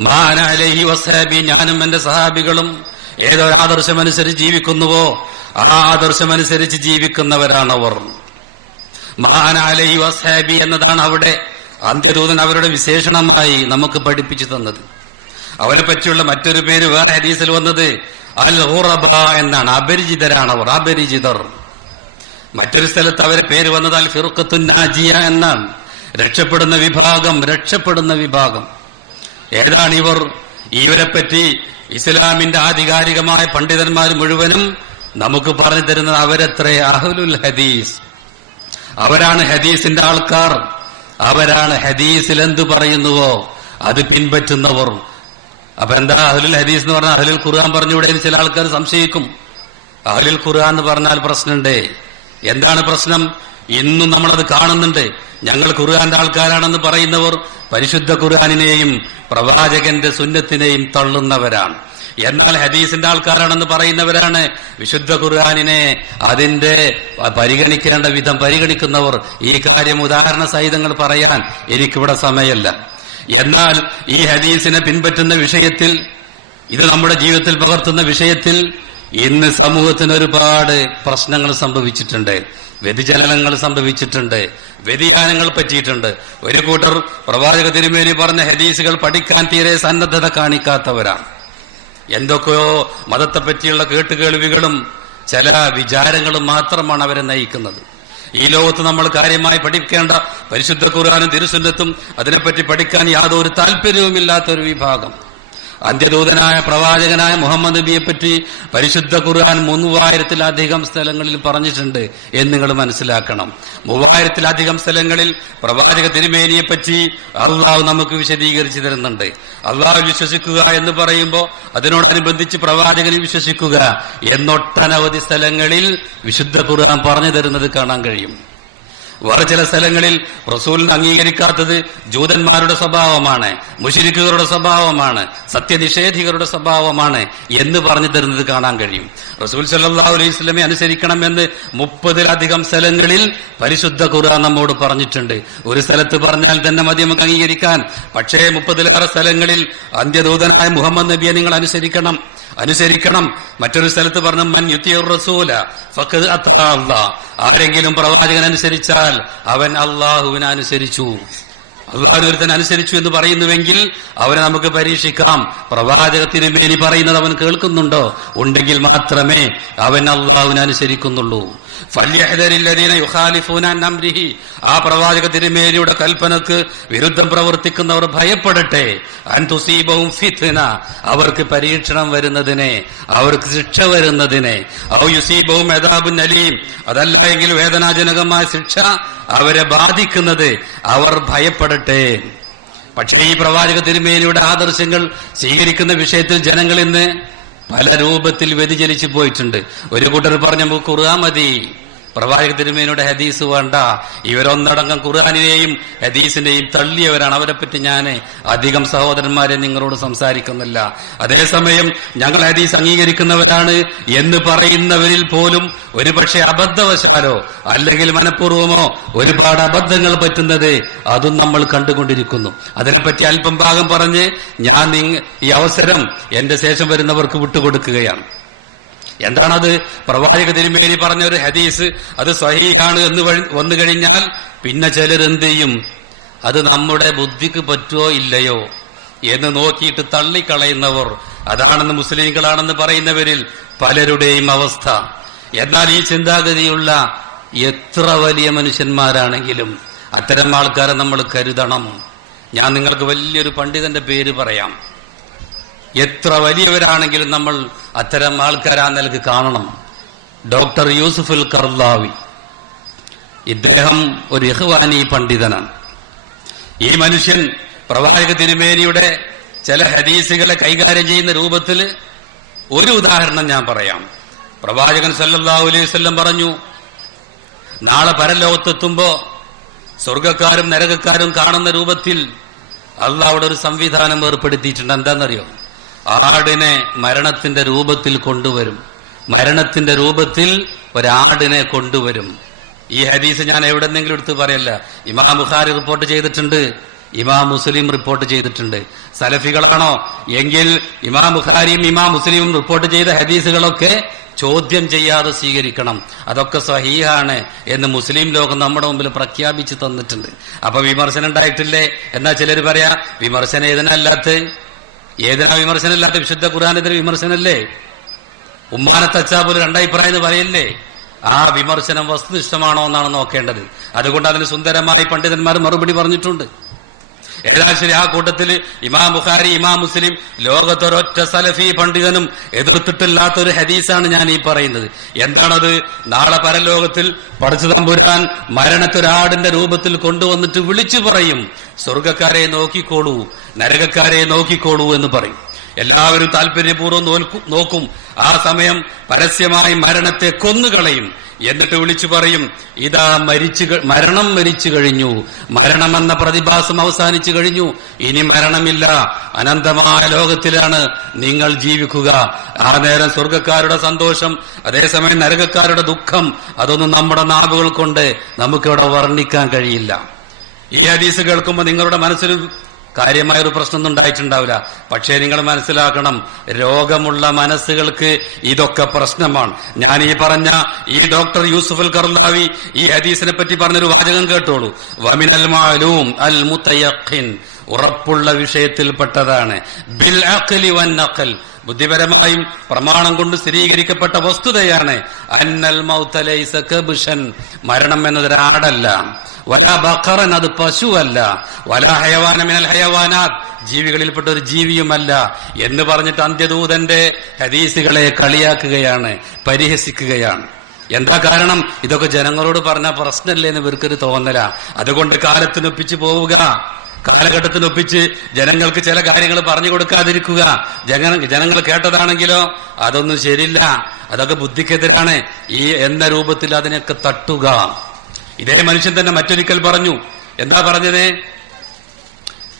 മാന അലൈഹി വസ്സഹബി, ഞാനും എന്റെ സഹാബികളും ഏതൊരു ആദർശമനുസരിച്ച് ജീവിക്കുന്നുവോ ആ ആദർശമനുസരിച്ച് ജീവിക്കുന്നവരാണവർ. മാന അലൈഹി വസ്സഹബി എന്നതാണ് അവിടെ അന്ത്യദൂതൻ അവരുടെ വിശേഷണമായി നമുക്ക് പഠിപ്പിച്ചു തന്നത്. അവരെ പറ്റിയുള്ള മറ്റൊരു പേര് വേറെ ഹദീസിൽ വന്നത് അൽ ഖുറബ എന്നാണ്. അപരിചിതരാണവർ, അപരിചിതർ. മറ്റൊരു സ്ഥലത്ത് അവരെ പേര് വന്നത് അൽ ഫിർഖത്തുൻ നാജിയ എന്നാണ്. രക്ഷപ്പെടുന്ന വിഭാഗം, രക്ഷപ്പെടുന്ന വിഭാഗം. ഏതാണ് ഇവർ? ഇവരെപ്പറ്റി ഇസ്ലാമിന്റെ ആധികാരികമായ പണ്ഡിതന്മാർ മുഴുവനും നമുക്ക് പറഞ്ഞു തരുന്നത് അവരത്രേ അഹ്ലുൽ ഹദീസ്. അവരാണ് ഹദീസിന്റെ ആൾക്കാർ. അവരാണ് ഹദീസിൽ എന്തു പറയുന്നുവോ അത് പിൻപറ്റുന്നവർ. അപ്പൊ എന്താ അഹ്ലുൽ ഹദീസ് എന്ന് പറഞ്ഞാൽ? അഹ്ലുൽ ഖുർആൻ പറഞ്ഞുകൂടെ? ചില ആൾക്കാർ സംശയിക്കും. അഹ്ലുൽ ഖുർആൻ എന്ന് പറഞ്ഞാൽ പ്രശ്നമുണ്ട്. എന്താണ് പ്രശ്നം? ഇന്നും നമ്മളത് കാണുന്നുണ്ട്. ഞങ്ങൾ ഖുർആന്റെ ആൾക്കാരാണെന്ന് പറയുന്നവർ പരിശുദ്ധ ഖുർആനിനെയും പ്രവാചകന്റെ സുന്നത്തിനെയും തള്ളുന്നവരാണ്. എന്നാൽ ഹദീസിന്റെ ആൾക്കാരാണെന്ന് പറയുന്നവരാണ് വിശുദ്ധ ഖുർആനിനെ അതിന്റെ പരിഗണിക്കേണ്ട വിധം പരിഗണിക്കുന്നവർ. ഈ കാര്യം ഉദാഹരണ സഹിതങ്ങൾ പറയാൻ എനിക്കിവിടെ സമയമല്ല. എന്നാൽ ഈ ഹദീസിനെ പിൻപറ്റുന്ന വിഷയത്തിൽ, ഇത് നമ്മുടെ ജീവിതത്തിൽ പകർത്തുന്ന വിഷയത്തിൽ ഇന്ന് സമൂഹത്തിന് ഒരുപാട് പ്രശ്നങ്ങൾ സംഭവിച്ചിട്ടുണ്ട്, വ്യതിചലനങ്ങൾ സംഭവിച്ചിട്ടുണ്ട്, വ്യതിയാനങ്ങൾ പറ്റിയിട്ടുണ്ട്. ഒരു കൂട്ടർ പ്രവാചക തിരുമേനി പറഞ്ഞ ഹദീസുകൾ പഠിക്കാൻ തീരെ സന്നദ്ധത കാണിക്കാത്തവരാണ്. എന്തൊക്കെയോ മതത്തെ പറ്റിയുള്ള കേട്ടുകേൾവികളും ചില വിചാരങ്ങളും മാത്രമാണ് അവരെ നയിക്കുന്നത്. ഈ ലോകത്ത് നമ്മൾ കാര്യമായി പഠിക്കേണ്ട പരിശുദ്ധ ഖുർആനും തിരുസുന്നത്തും അതിനെപ്പറ്റി പഠിക്കാൻ യാതൊരു താല്പര്യവുമില്ലാത്തൊരു വിഭാഗം. അന്ത്യദൂതനായ പ്രവാചകനായ മുഹമ്മദ് നബിയെപ്പറ്റി പരിശുദ്ധ ഖുർആൻ 3000-ലധികം സ്ഥലങ്ങളിൽ പറഞ്ഞിട്ടുണ്ട് എന്ന് നിങ്ങൾ മനസ്സിലാക്കണം. 3000-ലധികം സ്ഥലങ്ങളിൽ പ്രവാചക തിരുമേനിയെപ്പറ്റി അള്ളാഹു നമുക്ക് വിശദീകരിച്ചു തരുന്നുണ്ട്. അള്ളാഹു വിശ്വസിക്കുക എന്ന് പറയുമ്പോൾ അതിനോടനുബന്ധിച്ച് പ്രവാചകനെ വിശ്വസിക്കുക എന്നൊട്ടനവധി സ്ഥലങ്ങളിൽ വിശുദ്ധ ഖുർആൻ പറഞ്ഞു തരുന്നത് കാണാൻ കഴിയും. വേറെ ചില സ്ഥലങ്ങളിൽ റസൂലിനെ അംഗീകരിക്കാത്തത് ജൂതന്മാരുടെ സ്വഭാവമാണ്, മുശ്രിക്കുകളുടെ സ്വഭാവമാണ്, സത്യനിഷേധികളുടെ സ്വഭാവമാണ് എന്ന് പറഞ്ഞു തരുന്നത് കാണാൻ കഴിയും. റസൂൽ സല്ലല്ലാഹു അലൈഹി വസല്ലമയെ അനുസരിക്കണമെന്ന് 30-ലധികം സ്ഥലങ്ങളിൽ പരിശുദ്ധ ഖുർആൻ നമ്മോട് പറഞ്ഞിട്ടുണ്ട്. ഒരു സ്ഥലത്ത് പറഞ്ഞാൽ തന്നെ മതി നമുക്ക് അംഗീകരിക്കാൻ. പക്ഷേ 30-ലേറെ സ്ഥലങ്ങളിൽ അന്ത്യദൂതനായ മുഹമ്മദ് നബിയെ നിങ്ങൾ അനുസരിക്കണം. മറ്റൊരു സ്ഥലത്ത് പറഞ്ഞു മൻ യുതിഉർ റസൂല ഫഖദ് അതാ അല്ലാഹ്, ആരെങ്കിലും പ്രവാചകൻ അനുസരിച്ചാൽ അവൻ അള്ളാഹുവിനെ അനുസരിച്ചു. അള്ളാഹുവിനെ അനുസരിച്ചു എന്ന് പറയുന്നുവെങ്കിൽ അവനെ നമുക്ക് പരീക്ഷിക്കാം. പ്രവാചക തിരുമേനി പറയുന്നത് അവൻ കേൾക്കുന്നുണ്ടോ? ഉണ്ടെങ്കിൽ മാത്രമേ അവൻ അള്ളാഹുവിനെ അനുസരിക്കുന്നുള്ളൂ. ഫല്യഹ്ദരില്ലദീന യുഖാലിഫൂന അൻ അംരിഹി, ആ പ്രവാചക തിരുമേനിയുടെ കൽപ്പനക്ക് വിരുദ്ധം പ്രവർത്തിക്കുന്നവർ ഭയപ്പെടട്ടെ. അൻ തുസീബഹും ഫിത്ന, അവർക്ക് പരീക്ഷണം വരുന്നതിനെ, അവർക്ക് ശിക്ഷ വരുന്നതിനെ. ഔ യുസീബഹും അദാബുൻ അലീം, അതല്ല എങ്കിൽ വേദനാജനകമായ ശിക്ഷ അവരെ ബാധിക്കുന്നത് അവർ ഭയപ്പെടട്ടെ. പക്ഷേ ഈ പ്രവാചക തിരുമേനിയുടെ ആദർശങ്ങൾ സ്വീകരിക്കുന്ന വിഷയത്തിൽ ജനങ്ങൾ ഇന്ന് പല രൂപത്തിൽ വ്യതിചലിച്ചു പോയിട്ടുണ്ട്. ഒരു കൂട്ടർ പറഞ്ഞ ഖുർആൻ മതി, പ്രവാചക തിരുമേനിയുടെ ഹദീസ് വേണ്ട. ഇവരൊന്നടങ്കം ഖുർആനിനെയും ഹദീസിനെയും തള്ളിയവരാണ്. അവരെപ്പറ്റി ഞാൻ അധികം സഹോദരന്മാരെ നിങ്ങളോട് സംസാരിക്കുന്നില്ല. അതേസമയം ഞങ്ങൾ ഹദീസ് അംഗീകരിക്കുന്നവരാണ് എന്ന് പറയുന്നവരിൽ പോലും ഒരുപക്ഷെ അബദ്ധവശാലോ അല്ലെങ്കിൽ മനഃപൂർവമോ ഒരുപാട് അബദ്ധങ്ങൾ പറ്റുന്നത് അതും നമ്മൾ കണ്ടുകൊണ്ടിരിക്കുന്നു. അതിനെപ്പറ്റി അല്പം ഭാഗം പറഞ്ഞ് ഞാൻ ഈ അവസരം എന്റെ ശേഷം വരുന്നവർക്ക് വിട്ടുകൊടുക്കുകയാണ്. എന്താണത്? പ്രവാചക തിരുമേനി പറഞ്ഞ ഒരു ഹദീസ് അത് സ്വഹീഹാണ് എന്ന് വന്നു കഴിഞ്ഞാൽ പിന്നെ ചിലരെന്ത് ചെയ്യും? അത് നമ്മുടെ ബുദ്ധിക്ക് പറ്റുമോ ഇല്ലയോ എന്ന് നോക്കിയിട്ട് തള്ളിക്കളയുന്നവർ, അതാണെന്ന് മുസ്ലിങ്ങളാണെന്ന് പറയുന്നവരിൽ പലരുടെയും അവസ്ഥ. എന്നാൽ ഈ ചിന്താഗതിയുള്ള എത്ര വലിയ മനുഷ്യന്മാരാണെങ്കിലും അത്തരം ആൾക്കാരെ നമ്മൾ കരുതണം. ഞാൻ നിങ്ങൾക്ക് വലിയൊരു പണ്ഡിതന്റെ പേര് പറയാം. എത്ര വലിയവരാണെങ്കിലും നമ്മൾ അത്തരം ആൾക്കാരാ നിലക്ക് കാണണം. ഡോക്ടർ യൂസുഫുൽ കർലാവി, ഇദ്ദേഹം ഒരു ഇഖ്വാനി പണ്ഡിതനാണ്. ഈ മനുഷ്യൻ പ്രവാചക തിരുമേനിയുടെ ചില ഹദീസുകളെ കൈകാര്യം ചെയ്യുന്ന രൂപത്തിൽ ഒരു ഉദാഹരണം ഞാൻ പറയാം. പ്രവാചകൻ സല്ലല്ലാഹു അലൈഹി വസല്ലം പറഞ്ഞു, നാളെ പരലോകത്തെത്തുമ്പോ സ്വർഗക്കാരും നരകക്കാരും കാണുന്ന രൂപത്തിൽ അള്ളാഹ് അവിടെ ഒരു സംവിധാനം ഏർപ്പെടുത്തിയിട്ടുണ്ട്. എന്താണെന്നറിയോ? ആടിനെ മരണത്തിന്റെ രൂപത്തിൽ കൊണ്ടുവരും. മരണത്തിന്റെ രൂപത്തിൽ ഒരാടിനെ കൊണ്ടുവരും. ഈ ഹദീസ് ഞാൻ എവിടെന്നെങ്കിലും എടുത്ത് പറയല്ല. ഇമാം ബുഖാരി റിപ്പോർട്ട് ചെയ്തിട്ടുണ്ട്, ഇമാം മുസ്ലിം റിപ്പോർട്ട് ചെയ്തിട്ടുണ്ട്. സലഫികളാണോ എങ്കിൽ ഇമാം ബുഖാരിയും ഇമാം മുസ്ലിമും റിപ്പോർട്ട് ചെയ്ത ഹദീസുകളൊക്കെ ചോദ്യം ചെയ്യാതെ സ്വീകരിക്കണം. അതൊക്കെ സ്വഹീഹാണ് എന്ന് മുസ്ലിം ലോകം നമ്മുടെ മുമ്പിൽ പ്രഖ്യാപിച്ചു തന്നിട്ടുണ്ട്. അപ്പൊ വിമർശനം ഉണ്ടായിട്ടില്ലേ എന്നാ ചിലർ പറയാ. വിമർശനം ഏതിനാ വിമർശനമില്ലാത്ത? വിശുദ്ധ ഖുർആനെതിരെ വിമർശനല്ലേ? ഉമ്മാനെ തച്ചാ പോലും രണ്ടഭിപ്രായം എന്ന് പറയല്ലേ? ആ വിമർശനം വസ്തുനിഷ്ഠമാണോ എന്നാണ് നോക്കേണ്ടത്. അതുകൊണ്ട് അതിന് സുന്ദരമായി പണ്ഡിതന്മാർ മറുപടി പറഞ്ഞിട്ടുണ്ട്. ഏതായാലും ശരി, ആ കൂട്ടത്തിൽ ഇമാം ബുഖാരി ഇമാം മുസ്ലിം ലോകത്തൊരൊറ്റ സലഫി പണ്ഡിതനും എതിർത്തിട്ടില്ലാത്തൊരു ഹദീസാണ് ഞാൻ ഈ പറയുന്നത്. എന്താണത്? നാളെ പരലോകത്തിൽ പടച്ച തമ്പുരാൻ മരണത്തൊരാടിന്റെ രൂപത്തിൽ കൊണ്ടുവന്നിട്ട് വിളിച്ചു പറയും, സ്വർഗക്കാരെ നോക്കിക്കോളൂ, നരകക്കാരെ നോക്കിക്കോളൂ എന്ന് പറയും. എല്ലാവരും താല്പര്യപൂർവ്വം നോക്കും. ആ സമയം പരസ്യമായി മരണത്തെ കൊന്നുകളയും. എന്നിട്ട് വിളിച്ചു പറയും, ഇതാ മരണം മരിച്ചു കഴിഞ്ഞു, മരണമെന്ന പ്രതിഭാസം അവസാനിച്ചു കഴിഞ്ഞു, ഇനി മരണമില്ല, അനന്തമായ ലോകത്തിലാണ് നിങ്ങൾ ജീവിക്കുക. ആ നേരം സ്വർഗക്കാരുടെ സന്തോഷം, അതേസമയം നരകക്കാരുടെ ദുഃഖം, അതൊന്നും നമ്മുടെ നാവുകൾ കൊണ്ട് നമുക്കിവിടെ വർണ്ണിക്കാൻ കഴിയില്ല. ഈ ഹദീസ് കേൾക്കുമ്പോൾ നിങ്ങളുടെ മനസ്സിൽ കാര്യമായൊരു പ്രശ്നമൊന്നും ഉണ്ടായിട്ടുണ്ടാവില്ല. പക്ഷേ നിങ്ങൾ മനസ്സിലാക്കണം, രോഗമുള്ള മനസ്സുകൾക്ക് ഇതൊക്കെ പ്രശ്നമാണ്. ഞാൻ ഈ പറഞ്ഞ ഈ ഡോക്ടർ യൂസുഫ് അൽ ഖർലാവി ഈ ഹദീസിനെ പറ്റി പറഞ്ഞൊരു വാചകം കേട്ടോളൂ. വമിനൽ മാലൂം അൽ മുതയഖിൻ, ഉറപ്പുള്ള വിഷയത്തിൽപ്പെട്ടതാണ്. ബിൽ അഖ്ലി വൻ നഖൽ, ബുദ്ധിപരമായും പ്രമാണം കൊണ്ട് സ്ഥിരീകരിക്കപ്പെട്ട വസ്തുതയാണ്. അന്നൽ മൗത ലൈസ കബ്ഷൻ, മരണം എന്നതൊരാടല്ല. വലാ ബഖറൻ, അത് പശുവല്ല. വലാ ഹയവാന മിനൽ ഹയവാനാത്ത്, ജീവികളിൽപ്പെട്ട ഒരു ജീവിയുമല്ല എന്ന് പറഞ്ഞിട്ട് അന്ത്യദൂതന്റെ ഹദീസുകളെ കളിയാക്കുകയാണ്, പരിഹസിക്കുകയാണ്. എന്താ കാരണം? ഇതൊക്കെ ജനങ്ങളോട് പറഞ്ഞ പ്രശ്നമല്ലേ എന്ന് ഇവർക്കൊരു തോന്നല. അതുകൊണ്ട് കാലത്തിനൊപ്പിച്ച് പോവുക, കാലഘട്ടത്തിനൊപ്പിച്ച് ജനങ്ങൾക്ക് ചില കാര്യങ്ങൾ പറഞ്ഞു കൊടുക്കാതിരിക്കുക. ജനങ്ങൾ കേട്ടതാണെങ്കിലോ അതൊന്നും ശരിയില്ല, അതൊക്കെ ബുദ്ധിക്കെതിരാണ് എന്ന രൂപത്തിൽ അതിനൊക്കെ തട്ടുക. ഇതേ മനുഷ്യൻ തന്നെ മറ്റൊരിക്കൽ പറഞ്ഞു. എന്താ പറഞ്ഞത്?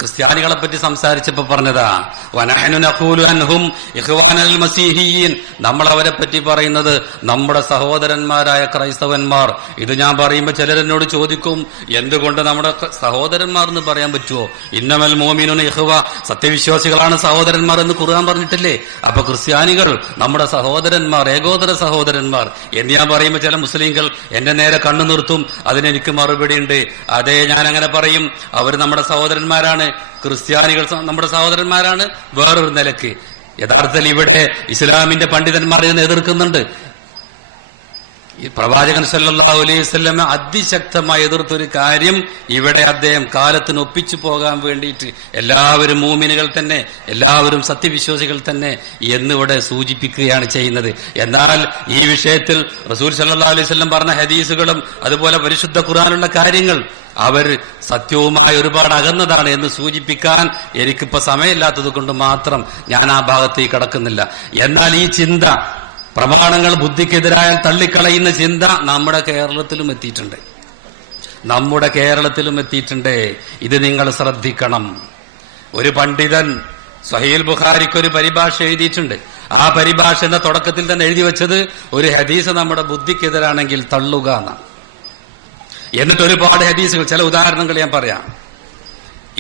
ക്രിസ്ത്യാനികളെ പറ്റി സംസാരിച്ചപ്പോ പറഞ്ഞതാ, വനഹ്നു നഖൂലു അൻഹും ഇഖ്വാനൽ മസീഹിയീൻ, നമ്മൾ അവരെ പറ്റി പറയുന്നത് നമ്മുടെ സഹോദരന്മാരായ ക്രൈസ്തവന്മാർ. ഇത് ഞാൻ പറയുമ്പോ ചിലരെന്നോട് ചോദിക്കും, എന്തുകൊണ്ട് നമ്മുടെ സഹോദരന്മാർ എന്ന് പറയാൻ പറ്റുമോ? ഇന്നമൽ മുഅ്മിനൂന ഇഖ്വ, സത്യവിശ്വാസികളാണ് സഹോദരന്മാർ എന്ന് ഖുർആൻ പറഞ്ഞിട്ടില്ലേ? അപ്പൊ ക്രിസ്ത്യാനികൾ നമ്മുടെ സഹോദരന്മാർ, ഏകോദര സഹോദരന്മാർ എന്ന് ഞാൻ പറയുമ്പോ ചില മുസ്ലിങ്ങൾ എന്റെ നേരെ കണ്ണു നിർത്തും. അതിനെനിക്ക് മറുപടി ഉണ്ട്. അതേ, ഞാൻ അങ്ങനെ പറയും, അവർ നമ്മുടെ സഹോദരന്മാരാണ്. ക്രിസ്ത്യാനികൾ നമ്മുടെ സഹോദരന്മാരാണ് വേറൊരു നിലക്ക്. യഥാർത്ഥത്തിൽ ഇവിടെ ഇസ്ലാമിന്റെ പണ്ഡിതന്മാർ ഇതിനെ എതിർക്കുന്നുണ്ട്. ഈ പ്രവാചകൻ സല്ലല്ലാഹു അലൈഹി വസല്ലം അതിശക്തമായി എതിർത്തൊരു കാര്യം, ഇവിടെ അദ്ദേഹം കാലത്തിന് ഒപ്പിച്ചു പോകാൻ വേണ്ടിയിട്ട് എല്ലാവരും മൂമിനുകൾ തന്നെ, എല്ലാവരും സത്യവിശ്വാസികൾ തന്നെ എന്നിവിടെ സൂചിപ്പിക്കുകയാണ് ചെയ്യുന്നത്. എന്നാൽ ഈ വിഷയത്തിൽ റസൂൽ സല്ലല്ലാഹു അലൈഹി വസല്ലം പറഞ്ഞ ഹദീസുകളും അതുപോലെ പരിശുദ്ധ ഖുർആനുള്ള കാര്യങ്ങൾ അവർ സത്യവുമായി ഒരുപാട് അകന്നതാണ് എന്ന് സൂചിപ്പിക്കാൻ എനിക്കിപ്പോ സമയമില്ലാത്തത് കൊണ്ട് മാത്രം ഞാൻ ആ ഭാഗത്തേക്ക് കടക്കുന്നില്ല. എന്നാൽ ഈ ചിന്ത, പ്രമാണങ്ങൾ ബുദ്ധിക്കെതിരായാൽ തള്ളിക്കളയുന്ന ചിന്ത നമ്മുടെ കേരളത്തിലും എത്തിയിട്ടുണ്ട്. നമ്മുടെ കേരളത്തിലും എത്തിയിട്ടുണ്ട്. ഇത് നിങ്ങൾ ശ്രദ്ധിക്കണം. ഒരു പണ്ഡിതൻ സ്വഹീഹുൽ ബുഖാരിക്ക് ഒരു പരിഭാഷ എഴുതിയിട്ടുണ്ട്. ആ പരിഭാഷയുടെ തുടക്കത്തിൽ തന്നെ എഴുതി വെച്ചത് ഒരു ഹദീസ് നമ്മുടെ ബുദ്ധിക്കെതിരാണെങ്കിൽ തള്ളുക എന്നാണ്. എന്നിട്ട് ഒരുപാട് ഹദീസുകൾ, ചില ഉദാഹരണങ്ങൾ ഞാൻ പറയാം.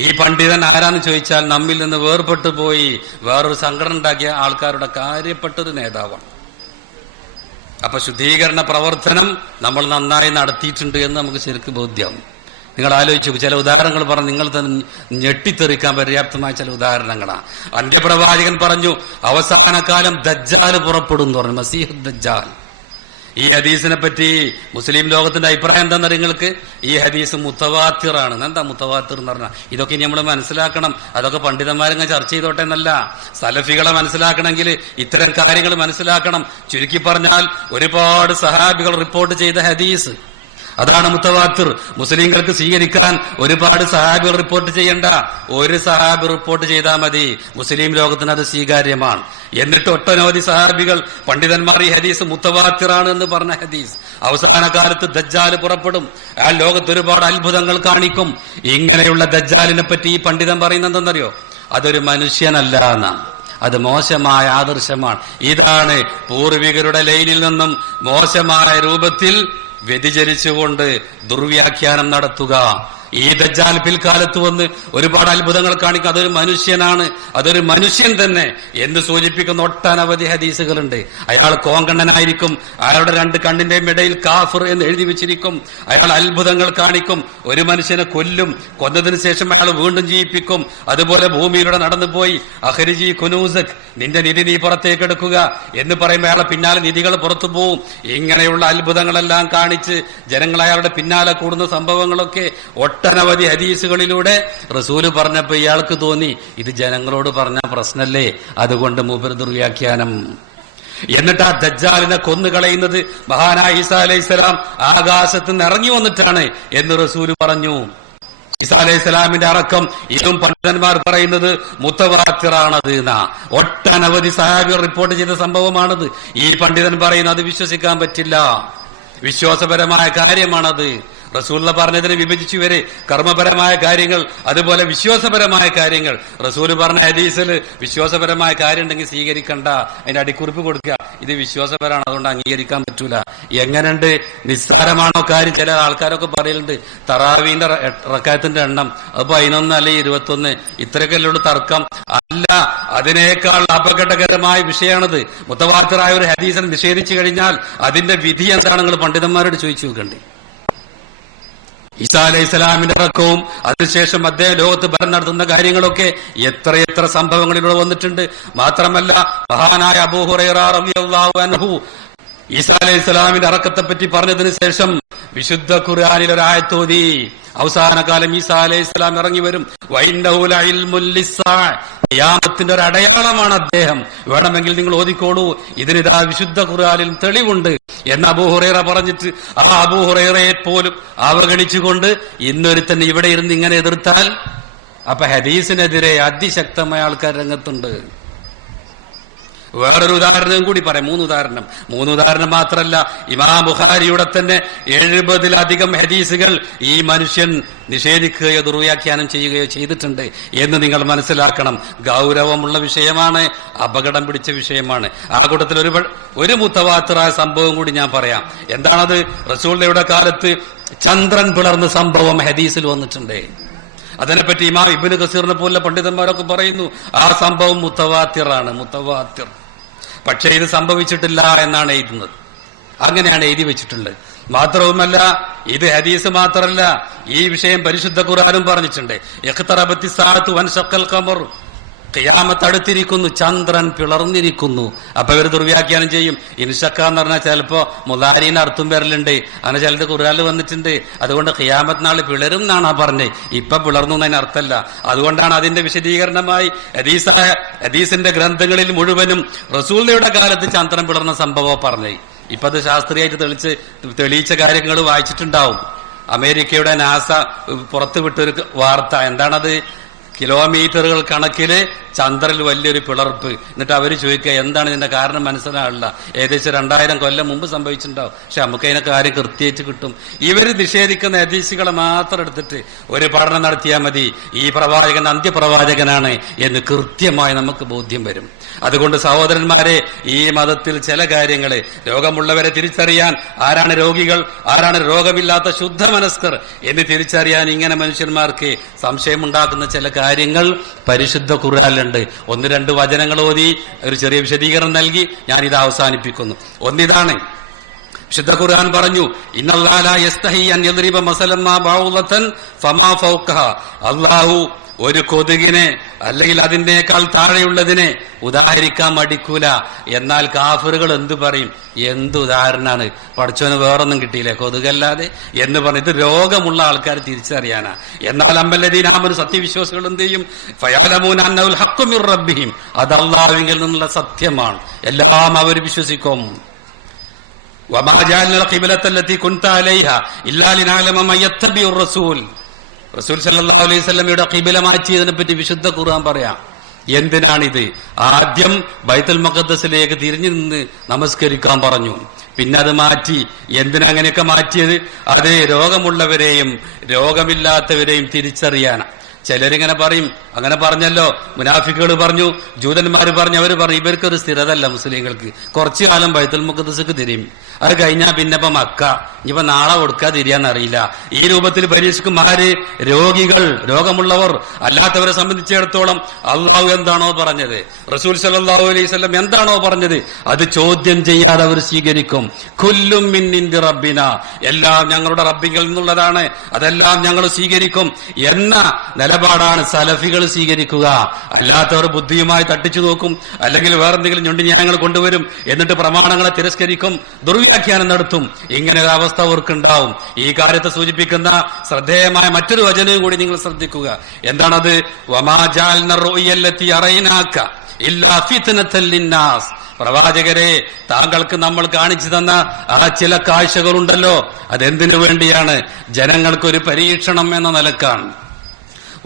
ഈ പണ്ഡിതൻ ആരാന്ന് ചോദിച്ചാൽ നമ്മിൽ നിന്ന് വേർപെട്ടു പോയി വേറൊരു സംഘടന ഉണ്ടാക്കിയ ആൾക്കാരുടെ കാര്യപ്പെട്ടൊരു നേതാവാണ്. അപ്പൊ ശുദ്ധീകരണ പ്രവർത്തനം നമ്മൾ നന്നായി നടത്തിയിട്ടുണ്ട് എന്ന് നമുക്ക് ശരിക്കും ബോധ്യം. നിങ്ങൾ ആലോചിച്ചു, ചില ഉദാഹരണങ്ങൾ പറഞ്ഞ് നിങ്ങൾ തന്നെ ഞെട്ടിത്തെറിക്കാൻ പര്യാപ്തമായ ചില ഉദാഹരണങ്ങളാണ്. അന്ത്യപ്രവാചകൻ പറഞ്ഞു, അവസാന കാലം ദജ്ജാൽ പുറപ്പെടും എന്ന് പറഞ്ഞു, മസീഹ് ദജ്ജാൽ. ഈ ഹദീസിനെ പറ്റി മുസ്ലിം ലോകത്തിന്റെ അഭിപ്രായം എന്താണെന്ന് നിങ്ങൾക്ക്? ഈ ഹദീസ് മുത്തവാത്തിറാണ്. എന്താ മുത്തവാത്തിർ എന്ന് പറഞ്ഞാൽ? ഇതൊക്കെ ഇനി നമ്മൾ മനസ്സിലാക്കണം. അതൊക്കെ പണ്ഡിതന്മാരങ്ങ് ചർച്ച ചെയ്തോട്ടെ എന്നല്ല. സലഫികളെ മനസ്സിലാക്കണമെങ്കിൽ ഇത്തരം കാര്യങ്ങൾ മനസ്സിലാക്കണം. ചുരുക്കി പറഞ്ഞാൽ ഒരുപാട് സഹാബികൾ റിപ്പോർട്ട് ചെയ്ത ഹദീസ്, അതാണ് മുത്തവാത്തിർ. മുസ്ലിങ്ങൾക്ക് സ്വീകരിക്കാൻ ഒരുപാട് സഹാബികൾ റിപ്പോർട്ട് ചെയ്യണ്ട, ഒരു സഹാബി റിപ്പോർട്ട് ചെയ്താൽ മതി. മുസ്ലിം ലോകത്തിന് അത് സ്വീകാര്യമാണ്. എന്നിട്ട് ഒട്ടനവധി സഹാബികൾ, പണ്ഡിതന്മാർ ഈ ഹദീസ് മുത്തവാത്തിറാണ് എന്ന് പറഞ്ഞ ഹദീസ്, അവസാന കാലത്ത് ദജ്ജാൽ പുറപ്പെടും, ആ ലോകത്ത് ഒരുപാട് അത്ഭുതങ്ങൾ കാണിക്കും. ഇങ്ങനെയുള്ള ദജ്ജാലിനെ പറ്റി ഈ പണ്ഡിതൻ പറയുന്നത് എന്തെന്നറിയോ? അതൊരു മനുഷ്യനല്ല എന്നാണ്. അത് മോശമായ ആദർശമാണ്. ഇതാണ് പൂർവികരുടെ ലൈനിൽ നിന്നും മോശമായ രൂപത്തിൽ വ്യതിചലിച്ചുകൊണ്ട് ദുർവ്യാഖ്യാനം നടത്തുക. ഈ ദജ്ജാൽ പിൽക്കാലത്ത് വന്ന് ഒരുപാട് അത്ഭുതങ്ങൾ കാണിക്കും. അതൊരു മനുഷ്യനാണ്, അതൊരു മനുഷ്യൻ തന്നെ എന്ന് സൂചിപ്പിക്കുന്ന ഒട്ടനവധി ഹദീസുകളുണ്ട്. അയാൾ കോങ്കണ്ണനായിരിക്കും, അയാളുടെ രണ്ട് കണ്ണിന്റെയും ഇടയിൽ കാഫിർ എന്ന് എഴുതി വെച്ചിരിക്കും. അയാൾ അത്ഭുതങ്ങൾ കാണിക്കും, ഒരു മനുഷ്യനെ കൊല്ലും, കൊന്നതിന് ശേഷം അയാൾ വീണ്ടും ജീവിപ്പിക്കും. അതുപോലെ ഭൂമിയിലൂടെ നടന്നുപോയി അഖരിജി കുനൂസക്, നിന്റെ നിധി നീ പുറത്തേക്ക് എടുക്കുക എന്ന് പറയുമ്പോൾ അയാളെ പിന്നാലെ നിധികൾ പുറത്തു പോവും. ഇങ്ങനെയുള്ള അത്ഭുതങ്ങളെല്ലാം കാണിച്ച് ജനങ്ങൾ അയാളുടെ പിന്നാലെ കൂടുന്ന സംഭവങ്ങളൊക്കെ ഒട്ടനവധി ഹദീസുകളിലൂടെ റസൂല് പറഞ്ഞപ്പോ ഇയാൾക്ക് തോന്നി ഇത് ജനങ്ങളോട് പറഞ്ഞ പ്രശ്നല്ലേ, അതുകൊണ്ട് മൂപ്പർ ദുർവ്യാഖ്യാനം. എന്നിട്ട് ആ ദജ്ജാലിനെ കൊന്നുകളയുന്നത് മഹാനായ ഈസാ അലൈഹിസ്സലാം ആകാശത്ത് നിന്ന് ഇറങ്ങി വന്നിട്ടാണ് എന്ന് റസൂല് പറഞ്ഞു. ഈസാ അലൈഹിസ്സലാമിന്റെ അടക്കം ഇതും പണ്ഡിതന്മാർ പറയുന്നത് മുത്തവാത്തിറാണത് എന്നാ. ഒട്ടനവധി സഹാബികൾ റിപ്പോർട്ട് ചെയ്ത സംഭവമാണത്. ഈ പണ്ഡിതൻ പറയുന്നത് അത് വിശ്വസിക്കാൻ പറ്റില്ല, വിശ്വാസപരമായ കാര്യമാണത്. റസൂൽ പറഞ്ഞതിനെ വിഭജിച്ചു വരെ കർമ്മപരമായ കാര്യങ്ങൾ, അതുപോലെ വിശ്വാസപരമായ കാര്യങ്ങൾ. റസൂൽ പറഞ്ഞ ഹദീസിൽ വിശ്വാസപരമായ കാര്യം ഉണ്ടെങ്കിൽ സ്വീകരിക്കണ്ട, അതിന്റെ അടിക്കുറിപ്പ് കൊടുക്കുക ഇത് വിശ്വാസപരമാണ്, അതുകൊണ്ട് അംഗീകരിക്കാൻ പറ്റൂല. എങ്ങനെയുണ്ട്, നിസ്സാരമാണോ കാര്യം? ചില ആൾക്കാരൊക്കെ പറയലുണ്ട് തറാവീന്റെ റക്കായത്തിന്റെ എണ്ണം അത് 11 അല്ലെങ്കിൽ 21, ഇത്രയൊക്കെ അല്ലോട് തർക്കം. അല്ല, അതിനേക്കാൾ അപകടകരമായ വിഷയമാണത്. മുത്തവാത്തിറായ ഒരു ഹദീസിനെ നിഷേധിച്ചു കഴിഞ്ഞാൽ അതിന്റെ വിധി എന്താണ്? നിങ്ങൾ പണ്ഡിതന്മാരോട് ചോദിച്ചു നോക്കണ്ടേ. ഈസാ അലൈഹി സ്വലാമിന്റെ ഇറക്കവും അതിനുശേഷം അദ്ദേഹം ലോകത്ത് ഭരണം നടത്തുന്ന കാര്യങ്ങളൊക്കെ എത്രയെത്ര സംഭവങ്ങളിലൂടെ വന്നിട്ടുണ്ട്. മാത്രമല്ല, മഹാനായ അബൂ ഹുറൈറ റളിയല്ലാഹു അൻഹു ഈസാ അലൈഹി സ്വലാമിന്റെ ഇറക്കത്തെപ്പറ്റി പറഞ്ഞതിന് ശേഷം വിശുദ്ധ ഖുർആനിൽ ഒരു ആയത്ത് ഓതി. അവസാന കാലം ഈസാ അലൈഹി സ്വലാം ഇറങ്ങി വരും. ഖിയാമത്തിന്റെ ഒരു അടയാളമാണ് അദ്ദേഹം. വേണമെങ്കിൽ നിങ്ങൾ ഓതിക്കോളൂ, ഇതിനിതാ വിശുദ്ധ ഖുർആനിൽ തെളിവുണ്ട് എന്ന് അബൂ ഹുറൈറ പറഞ്ഞിട്ട് ആ അബൂ ഹുറൈറയെ പോലും അവഗണിച്ചുകൊണ്ട് ഇന്നൊരുത്തൻ ഇവിടെ ഇരുന്ന് ഇങ്ങനെ എതിർത്താൽ, അപ്പൊ ഹദീസിനെതിരെ അതിശക്തമായ ആൾക്കാർ രംഗത്തുണ്ട്. വേറൊരു ഉദാഹരണം കൂടി പറയാം. മൂന്ന് ഉദാഹരണം മാത്രമല്ല, ഇമാം ബുഖാരിയുടെ തന്നെ 70-ലധികം ഹദീസുകൾ ഈ മനുഷ്യൻ നിഷേധിക്കുകയോ ദുർവ്യാഖ്യാനം ചെയ്യുകയോ ചെയ്തിട്ടുണ്ട് എന്ന് നിങ്ങൾ മനസ്സിലാക്കണം. ഗൗരവമുള്ള വിഷയമാണ്, അപകടം പിടിച്ച വിഷയമാണ്. ആ കൂട്ടത്തിൽ ഒരു മുത്തവാത്തിറായ സംഭവം കൂടി ഞാൻ പറയാം. എന്താണത്? റസൂലുള്ളാഹിയുടെ കാലത്ത് ചന്ദ്രൻ പിളർന്ന സംഭവം ഹദീസിൽ വന്നിട്ടുണ്ട്. അതിനെപ്പറ്റി ഇമാം ഇബ്നു കസീറിനെ പോലുള്ള പണ്ഡിതന്മാരൊക്കെ പറയുന്നു ആ സംഭവം മുത്തവാത്തിറാണ്, മുത്തവാത്തിർ. പക്ഷേ ഇത് സംഭവിച്ചിട്ടില്ല എന്നാണ് എഴുതുന്നത്. അങ്ങനെയാണ് എഴുതി വെച്ചിട്ടുള്ളത്. മാത്രവുമല്ല, ഇത് ഹദീസ് മാത്രമല്ല, ഈ വിഷയം പരിശുദ്ധ ഖുർആനും പറഞ്ഞിട്ടുണ്ട്. ഇഖ്തറബത്തി സാഅത്തു വൻശഖൽ ഖമർ, ഖിയാമത്ത് അടുത്തിരിക്കുന്നു, ചന്ദ്രൻ പിളർന്നിരിക്കുന്നു. അപ്പൊ ഇവർ ദുർവ്യാഖ്യാനം ചെയ്യും. ഇൻഷക്ക എന്ന് പറഞ്ഞാൽ ചിലപ്പോ മുദാരിന് അർത്ഥം വരലുണ്ട്, അങ്ങനെ ചിലത് ഖുർആനിൽ വന്നിട്ടുണ്ട്. അതുകൊണ്ട് ഖിയാമത്ത് നാൾ പിളരും എന്നാണ് ആ പറഞ്ഞത്. ഇപ്പൊ പിളർന്നു എന്നതിന് അർത്ഥമല്ല. അതുകൊണ്ടാണ് അതിന്റെ വിശദീകരണമായി ഹദീസിന്റെ ഗ്രന്ഥങ്ങളിൽ മുഴുവനും റസൂലുള്ളാഹിയുടെ കാലത്ത് ചന്ദ്രൻ പിളർന്ന സംഭവം പറഞ്ഞത്. ഇപ്പൊ അത് ശാസ്ത്രീയമായിട്ട് തെളിയിച്ച കാര്യങ്ങൾ വായിച്ചിട്ടുണ്ടാവും. അമേരിക്കയുടെ നാസ പുറത്തുവിട്ടൊരു വാർത്ത. എന്താണത്? കിലോമീറ്ററുകൾ കണക്കില് ചന്ദ്രനിൽ വലിയൊരു പിളർപ്പ്. എന്നിട്ട് അവര് ചോദിക്കുക എന്താണ് ഇതിന്റെ കാരണം? മനസ്സിലാവില്ല. ഏകദേശം 2000 കൊല്ലം മുമ്പ് സംഭവിച്ചിട്ടുണ്ടാവും. പക്ഷെ നമുക്ക് അതിനെ കാര്യം കൃത്യമായിട്ട് കിട്ടും. ഇവര് നിഷേധിക്കുന്ന ഹദീസുകളെ മാത്രം എടുത്തിട്ട് ഒരു പഠനം നടത്തിയാൽ മതി, ഈ പ്രവാചകൻ അന്ത്യപ്രവാചകനാണ് എന്ന് കൃത്യമായി നമുക്ക് ബോധ്യം വരും. അതുകൊണ്ട് സഹോദരന്മാരെ, ഈ മതത്തിൽ ചില കാര്യങ്ങള് രോഗമുള്ളവരെ തിരിച്ചറിയാൻ, ആരാണ് രോഗികൾ, ആരാണ് രോഗമില്ലാത്ത ശുദ്ധമനസ്കർ എന്ന് തിരിച്ചറിയാൻ ഇങ്ങനെ മനുഷ്യന്മാർക്ക് സംശയമുണ്ടാക്കുന്ന ചില കാര്യങ്ങൾ പരിശുദ്ധ ഖുർആനിലുണ്ട്. 1-2 വചനങ്ങൾ ഓതി ഒരു ചെറിയ വിശദീകരണം നൽകി ഞാൻ ഇത് അവസാനിപ്പിക്കുന്നു. ഒന്നിതാണ്, വിശുദ്ധ ഖുർആൻ പറഞ്ഞു, ഇന്നല്ലാഹ ലാ യസ്തഹി അൻ യദ്രിബ മസലൻ മാ ബൗളതൻ ഫമാ ഫൗഖഹ. അല്ലാഹു ഒരു കൊതുകിനെ അല്ലെങ്കിൽ അതിനേക്കാൾ താഴെയുള്ളതിനെ ഉദാഹരിക്കാൻ മടിക്കൂല. എന്നാൽ കാഫിറുകൾ എന്തു പറയും? എന്ത് ഉദാഹരണമാണ്, പഠിച്ചവന് വേറൊന്നും കിട്ടിയില്ലേ കൊതുകല്ലാതെ എന്ന് പറഞ്ഞ്. ഇത് രോഗമുള്ള ആൾക്കാർ തിരിച്ചറിയാനാ. എന്നാൽ അമ്മല്ലദീനാമനു, സത്യവിശ്വാസികൾ എന്ത് ചെയ്യും? ഫയഅലമൂന അന്നഹുൽ ഹഖ്ഖു മിർ റബ്ബിഹിം, അത് അല്ലാഹുവിൽ നിന്നുള്ള സത്യമാണ്, എല്ലാം അവർ വിശ്വസിക്കും. വമാ ജഅൽനൽ ഖിബ്ലത്തല്ലതി കുൻത അലൈഹാ ഇല്ലാ ലിനഅലമ മൻ യത്തബിഉർ റസൂൽ. റസൂൽ സല്ലല്ലാഹു അലൈഹി വസല്ലമയുടെ ഖിബ്ല മാറ്റിയതിനെ പറ്റി വിശുദ്ധ ഖുർആൻ പറയാം. എന്തിനാണിത്? ആദ്യം ബൈത്തുൽ മുഖദ്ദസിലേക്ക് തിരിഞ്ഞു നിന്ന് നമസ്കരിക്കാൻ പറഞ്ഞു, പിന്നെ അത് മാറ്റി. എന്തിനങ്ങനെയൊക്കെ മാറ്റിയത്? അത് രോഗമുള്ളവരെയും രോഗമില്ലാത്തവരെയും തിരിച്ചറിയാനാണ്. ചിലരിങ്ങനെ പറയും, അങ്ങനെ പറഞ്ഞല്ലോ, മുനാഫിക്കുകൾ പറഞ്ഞു, ജൂതന്മാര് പറഞ്ഞു, അവര് പറഞ്ഞു ഇവർക്കൊരു സ്ഥിരതല്ല മുസ്ലിങ്ങൾക്ക്. കുറച്ചു കാലം ബൈത്തുൽ മുഖദ്ദസ്ക്ക് തിരിയും, അത് കഴിഞ്ഞാൽ പിന്നെ ഇപ്പൊ മക്ക, ഇനിയിപ്പോ നാളെ കൊടുക്കാ തിരിയാന്നറിയില്ല. ഈ രൂപത്തിൽ പരീക്ഷിക്കും. ആര്? രോഗികൾ, രോഗമുള്ളവർ. അല്ലാത്തവരെ സംബന്ധിച്ചിടത്തോളം അള്ളാഹു എന്താണോ പറഞ്ഞത്, റസൂൽ സല്ലല്ലാഹു അലൈഹി വസല്ലം എന്താണോ പറഞ്ഞത്, അത് ചോദ്യം ചെയ്യാതെ അവർ സ്വീകരിക്കും. കുല്ലും മിൻ ഇൻദി റബ്ബിന, എല്ലാം ഞങ്ങളുടെ റബ്ബിങ്കിൽ നിന്നുള്ളതാണ്, അതെല്ലാം ഞങ്ങൾ സ്വീകരിക്കും എന്ന നിലപാടാണ് സലഫികൾ സ്വീകരിക്കുക. അല്ലാത്തവർ ബുദ്ധിയുമായി തട്ടിച്ചു നോക്കും, അല്ലെങ്കിൽ വേറെന്തെങ്കിലും ഞൊണ്ടിന്യായങ്ങൾ കൊണ്ടുവരും, എന്നിട്ട് പ്രമാണങ്ങളെ തിരസ്കരിക്കും, ദുർവ്യാഖ്യാനം നടത്തും. ഇങ്ങനെ ഒരു അവസ്ഥ അവർക്കുണ്ടാവും. ഈ കാര്യത്തെ സൂചിപ്പിക്കുന്ന ശ്രദ്ധേയമായ മറ്റൊരു വചനവും കൂടി നിങ്ങൾ ശ്രദ്ധിക്കുക. എന്താണത്? വമാ ജഅൽന റുഅയല്ലതി അറൈനാക ഇല്ലാ ഫിത്നതൻ ലിന്നാസ്. പ്രവാചകരെ, താങ്കൾക്ക് നമ്മൾ കാണിച്ചു തന്ന ആ ചില കാഴ്ചകളുണ്ടല്ലോ, അതെന്തിനു വേണ്ടിയാണ്? ജനങ്ങൾക്കൊരു പരീക്ഷണം എന്ന നിലക്കാണ്.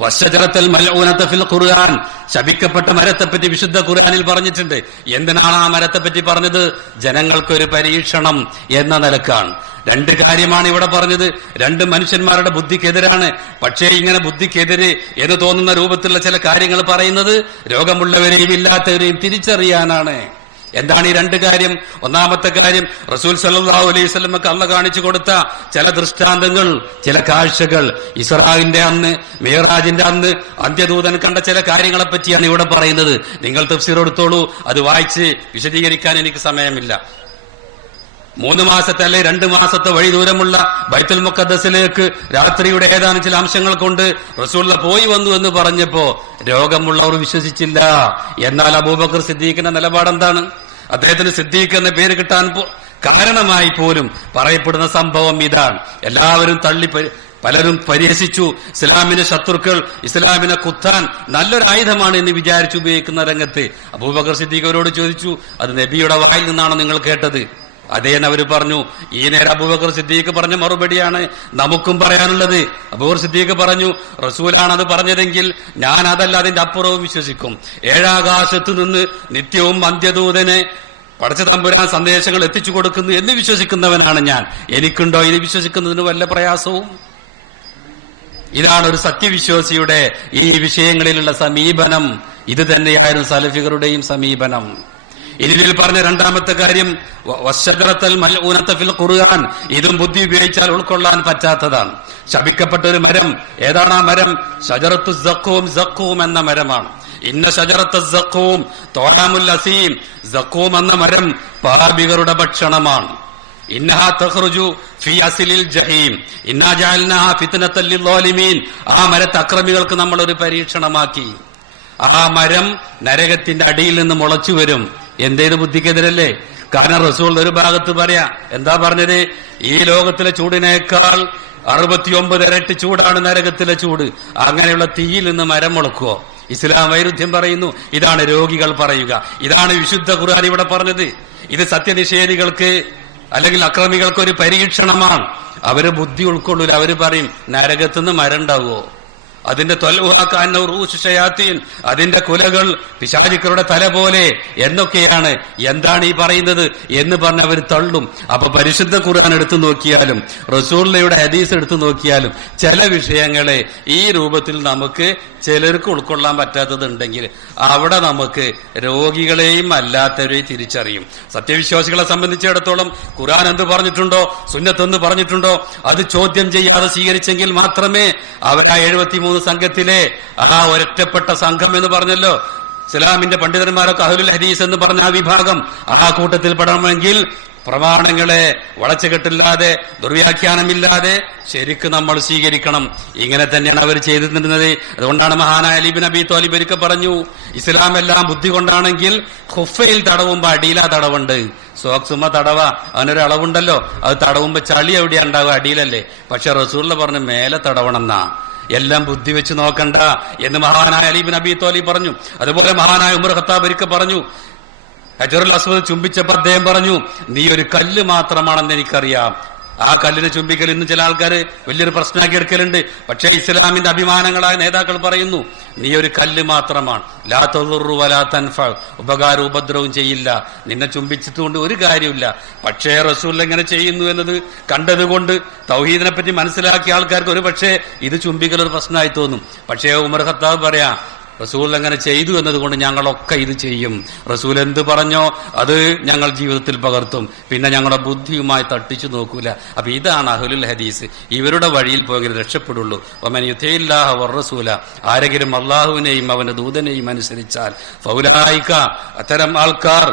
വശജറത്തൽ മൽഊനത ഫിൽ ഖുർആൻ, ശപിക്കപ്പെട്ട മരത്തെപ്പറ്റി വിശുദ്ധ ഖുർആനിൽ പറഞ്ഞിട്ടുണ്ട്. എന്തിനാണ് ആ മരത്തെപ്പറ്റി പറഞ്ഞത്? ജനങ്ങൾക്കൊരു പരീക്ഷണം എന്ന നിലക്കാണ്. 2 കാര്യമാണ് ഇവിടെ പറഞ്ഞത്. 2 മനുഷ്യന്മാരുടെ ബുദ്ധിക്കെതിരാണ്. പക്ഷേ ഇങ്ങനെ ബുദ്ധിക്കെതിര് എന്ന് തോന്നുന്ന രൂപത്തിലുള്ള ചില കാര്യങ്ങൾ പറയുന്നത് രോഗമുള്ളവരെയും ഇല്ലാത്തവരെയും തിരിച്ചറിയാനാണ്. എന്താണ് ഈ രണ്ട് കാര്യം? ഒന്നാമത്തെ കാര്യം, റസൂൽ സല്ലല്ലാഹു അലൈഹി വസല്ലമക്ക് അള്ളാഹ് കാണിച്ചു കൊടുത്ത ചില ദൃഷ്ടാന്തങ്ങൾ, ചില കാഴ്ചകൾ. ഇസ്രാഇന്റെ അന്ന്, മിഅ്റാജിന്റെ അന്ന് അന്ത്യദൂതൻ കണ്ട ചില കാര്യങ്ങളെ പറ്റിയാണ് ഇവിടെ പറയുന്നത്. നിങ്ങൾ തഫ്സീർ എടുത്തോളൂ, അത് വായിച്ച് വിശദീകരിക്കാൻ എനിക്ക് സമയമില്ല. 3 മാസത്തെ അല്ലെ 2 മാസത്തെ വഴി ദൂരമുള്ള ബൈത്തുൽ മുഖദ്ദസിലേക്ക് രാത്രിയുടെ ഏതാനും ചില അംശങ്ങൾ കൊണ്ട് റസൂലുള്ള പോയി വന്നു എന്ന് പറഞ്ഞപ്പോ രോഗമുള്ളവർ വിശ്വസിച്ചില്ല. എന്നാൽ അബൂബക്കർ സിദ്ദീഖിന്റെ നിലപാടെന്താണ്? അദ്ദേഹത്തിന് സിദ്ദീഖ് എന്ന പേര് കിട്ടാൻ കാരണമായി പോലും പറയപ്പെടുന്ന സംഭവം ഇതാണ്. എല്ലാവരും പലരും പരിഹസിച്ചു. ഇസ്ലാമിന്റെ ശത്രുക്കൾ ഇസ്ലാമിനെ കുത്താൻ നല്ലൊരു ആയുധമാണ് എന്ന് വിചാരിച്ചു ഉപയോഗിക്കുന്ന രംഗത്ത് അബൂബക്കർ സിദ്ദീഖ് അവരോട് ചോദിച്ചു, അത് നബിയുടെ വായിൽ നിന്നാണോ നിങ്ങൾ കേട്ടത്? അതേന്ന് അവര് പറഞ്ഞു. ഈ നേരം അബൂബക്കർ സിദ്ദീഖ് പറഞ്ഞ മറുപടിയാണ് നമുക്കും പറയാനുള്ളത്. അബൂബക്കർ സിദ്ദീഖ് പറഞ്ഞു, റസൂലാണത് പറഞ്ഞതെങ്കിൽ ഞാൻ അതല്ല അതിന്റെ അപ്പുറവും വിശ്വസിക്കും. 7 ആകാശത്ത് നിന്ന് നിത്യവും അന്ത്യദൂതനെ പടച്ച തമ്പുരാൻ സന്ദേശങ്ങൾ എത്തിച്ചു കൊടുക്കുന്നു എന്ന് വിശ്വസിക്കുന്നവനാണ് ഞാൻ. എനിക്കുണ്ടോ ഇത് വിശ്വസിക്കുന്നതിന് വല്ല പ്രയാസവും? ഇതാണ് ഒരു സത്യവിശ്വാസിയുടെ ഈ വിഷയങ്ങളിലുള്ള സമീപനം. ഇത് തന്നെയായിരുന്നു സലഫികളുടെയും സമീപനം. ഇതിൽ പറഞ്ഞ രണ്ടാമത്തെ കാര്യം വശജറത്തൽ മൽഊനത ഫിൽ ഖുർആൻ, ഇതും ബുദ്ധി ഉപയോഗിച്ചാൽ ഉൾക്കൊള്ളാൻ പറ്റാത്തതാണ്. ശപിക്കപ്പെട്ട ഒരു മരം. ഏതാണ് ആ മരം? ഷജറത്തു സഖൂം, സഖൂം എന്ന മരമാണ്. ഇന്ന ഷജറത്ത സഖൂം ത്വഅമുൽ അസീം, സഖൂം എന്ന മരം പാപികളുടെ ഭക്ഷണമാണ്. ഇന്നഹാ തഖ്റുജു ഫീ അസ്ലിൽ ജഹീം ഇന്നാ ജഅൽനാഹാ ഫിത്നതൽ ലിൽസാലിമീൻ, ആ മരത്തെ അക്രമികൾക്ക് നമ്മൾ ഒരു പരീക്ഷണമാക്കി. ആ മരം നരകത്തിന്റെ അടിയിൽ നിന്ന് മുളച്ചു വരും. എന്തേത് ബുദ്ധിക്കെതിരല്ലേ? കാരണം റസൂൽ ഒരു ഭാഗത്ത് പറയാ, എന്താ പറഞ്ഞത്? ഈ ലോകത്തിലെ ചൂടിനേക്കാൾ 69 ഇരട്ടി ചൂടാണ് നരകത്തിലെ ചൂട്. അങ്ങനെയുള്ള തീയിൽ നിന്ന് മരം മുളക്കുവോ? ഇസ്ലാം വൈരുദ്ധ്യം പറയുന്നു. ഇതാണ് രോഗികൾ പറയുക. ഇതാണ് വിശുദ്ധ ഖുർആൻ ഇവിടെ പറഞ്ഞത്. ഇത് സത്യനിഷേധികൾക്ക് അല്ലെങ്കിൽ അക്രമികൾക്ക് ഒരു പരീക്ഷണമാണ്. അവര് ബുദ്ധി ഉൾക്കൊള്ളൂല. അവര് പറയും, നരകത്തുനിന്ന് മരം ഉണ്ടാവുമോ? അതിന്റെ തൊൽവാക്കാന്നീൻ, അതിന്റെ കുലകൾ പിശാചുക്കളുടെ തല പോലെ എന്നൊക്കെയാണ്. എന്താണ് ഈ പറയുന്നത് എന്ന് പറഞ്ഞവർ തള്ളും. അപ്പൊ പരിശുദ്ധ ഖുർആൻ എടുത്തു നോക്കിയാലും റസൂലുള്ളാഹിയുടെ ഹദീസ് എടുത്തു നോക്കിയാലും ചില വിഷയങ്ങളെ ഈ രൂപത്തിൽ നമുക്ക് ചിലർക്ക് ഉൾക്കൊള്ളാൻ പറ്റാത്തതുണ്ടെങ്കിൽ അവിടെ നമുക്ക് രോഗികളെയും അല്ലാത്തവരെയും തിരിച്ചറിയും. സത്യവിശ്വാസികളെ സംബന്ധിച്ചിടത്തോളം ഖുർആൻ എന്ത് പറഞ്ഞിട്ടുണ്ടോ, സുന്നത്ത് എന്ത് പറഞ്ഞിട്ടുണ്ടോ അത് ചോദ്യം ചെയ്യാതെ സ്വീകരിച്ചെങ്കിൽ മാത്രമേ അവർ ആ 73 സംഘത്തിലെ ആ ഒരൊറ്റപ്പെട്ട സംഘം എന്ന് പറഞ്ഞല്ലോ, ഇസ്ലാമിന്റെ പണ്ഡിതന്മാരൊക്കെ അഹ്ലുൽ ഹദീസ് എന്ന് പറഞ്ഞ ആ വിഭാഗം, ആ കൂട്ടത്തിൽ പെടണമെങ്കിൽ പ്രമാണങ്ങളെ വളച്ചുകെട്ടില്ലാതെ ദുർവ്യാഖ്യാനമില്ലാതെ ശരിക്ക് നമ്മൾ സ്വീകരിക്കണം. ഇങ്ങനെ തന്നെയാണ് അവർ ചെയ്തിരുന്നത്. അതുകൊണ്ടാണ് മഹാനായ അലി ഇബ്നു അബീ ത്വാലിബ് ഒരിക്കൽ പറഞ്ഞു, ഇസ്ലാം എല്ലാം ബുദ്ധി കൊണ്ടാണെങ്കിൽ ഖുഫയിൽ തടവുമ്പോ അടിയിലാ തടവുണ്ട്. സോക്സുമ തടവ, അവനൊരു അളവുണ്ടല്ലോ, അത് തടവുമ്പോ ചളി എവിടെയാ ഉണ്ടാവുക? അടിയിലല്ലേ. പക്ഷെ റസൂലുള്ളാഹി പറഞ്ഞു മേലെ തടവണമെന്നാ. എല്ലാം ബുദ്ധി വെച്ച് നോക്കണ്ട എന്ന് മഹാനായ അലി ഇബ്നു അബീ ത്വാലിബ് പറഞ്ഞു. അതുപോലെ മഹാനായ ഉമർ ഖത്താബ് ഒരിക്കൽ പറഞ്ഞു, ഹജറുൽ അസ്വദ് ചുംബിച്ചപ്പോ അദ്ദേഹം പറഞ്ഞു, നീ ഒരു കല്ല് മാത്രമാണെന്ന് എനിക്കറിയാം. ആ കല്ലിനെ ചുംബിക്കൽ ഇന്ന് ചില ആൾക്കാർ വലിയൊരു പ്രശ്നമാക്കി എടുക്കലുണ്ട്. പക്ഷേ ഇസ്ലാമിന്റെ അഭിമാനങ്ങളായ നേതാക്കൾ പറയുന്നു, നീ ഒരു കല്ല് മാത്രമാണ്. ലാ തദുറു വലാ തൻഫഉ, ഉപകാരവും ഉപദ്രവവും ചെയ്യില്ല. നിന്നെ ചുംബിച്ചിട്ടുകൊണ്ട് ഒരു കാര്യമില്ല. പക്ഷേ റസൂൽ എങ്ങനെ ചെയ്യുന്നു എന്നത് കണ്ടതുകൊണ്ട് തൗഹീദിനെ പറ്റി മനസ്സിലാക്കിയ ആൾക്കാർക്ക് ഒരു പക്ഷേ ഇത് ചുംബിക്കൽ ഒരു പ്രശ്നമായി തോന്നും. പക്ഷേ ഉമർ ഖത്താബ് പറയാ, റസൂൽ അങ്ങനെ ചെയ്തു എന്നതുകൊണ്ട് ഞങ്ങളൊക്കെ ഇത് ചെയ്യും. റസൂൽ എന്ത് പറഞ്ഞോ അത് ഞങ്ങൾ ജീവിതത്തിൽ പകർത്തും. പിന്നെ ഞങ്ങളുടെ ബുദ്ധിയുമായി തട്ടിച്ചു നോക്കൂല. അപ്പൊ ഇതാണ് അഹ്ലുൽ ഹദീസ്. ഇവരുടെ വഴിയിൽ പോയെങ്കിൽ രക്ഷപ്പെടുള്ളൂ. വമൻ യുതിഇല്ലാഹ വറസൂല, ആരെങ്കിലും അള്ളാഹുവിനെയും അവന്റെ ദൂതനെയും അനുസരിച്ചാൽ ഫൗലായിക, അത്തരം ആൾക്കാർ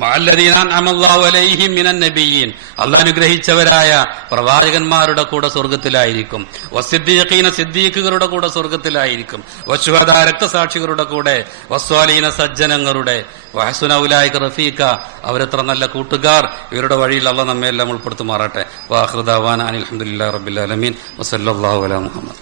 അള്ളാഹ് അനുഗ്രഹിച്ചവരായ പ്രവാചകന്മാരുടെ കൂടെ സ്വർഗത്തിലായിരിക്കും. വസിദ്ദീഖീന, സിദ്ദീഖുകളുടെ കൂടെ സ്വർഗത്തിലായിരിക്കും. വശുഹദാ, രക്തസാക്ഷികളുടെ കൂടെ. വസ്വാലീന, സജ്ജനങ്ങളുടെ. വഹസുന ഉലൈക റഫീഖ, അവരെത്ര നല്ല കൂട്ടുകാർ. ഇവരുടെ വഴിയിൽ അള്ളാഹ് നമ്മെ എല്ലാം ഉൾപ്പെടുത്തുമാറാട്ടെ. വാഖിറു ദഅവാനാ അൽഹംദുലില്ലാഹി റബ്ബിൽ ആലമീൻ വസല്ലല്ലാഹു അലാ മുഹമ്മദ്.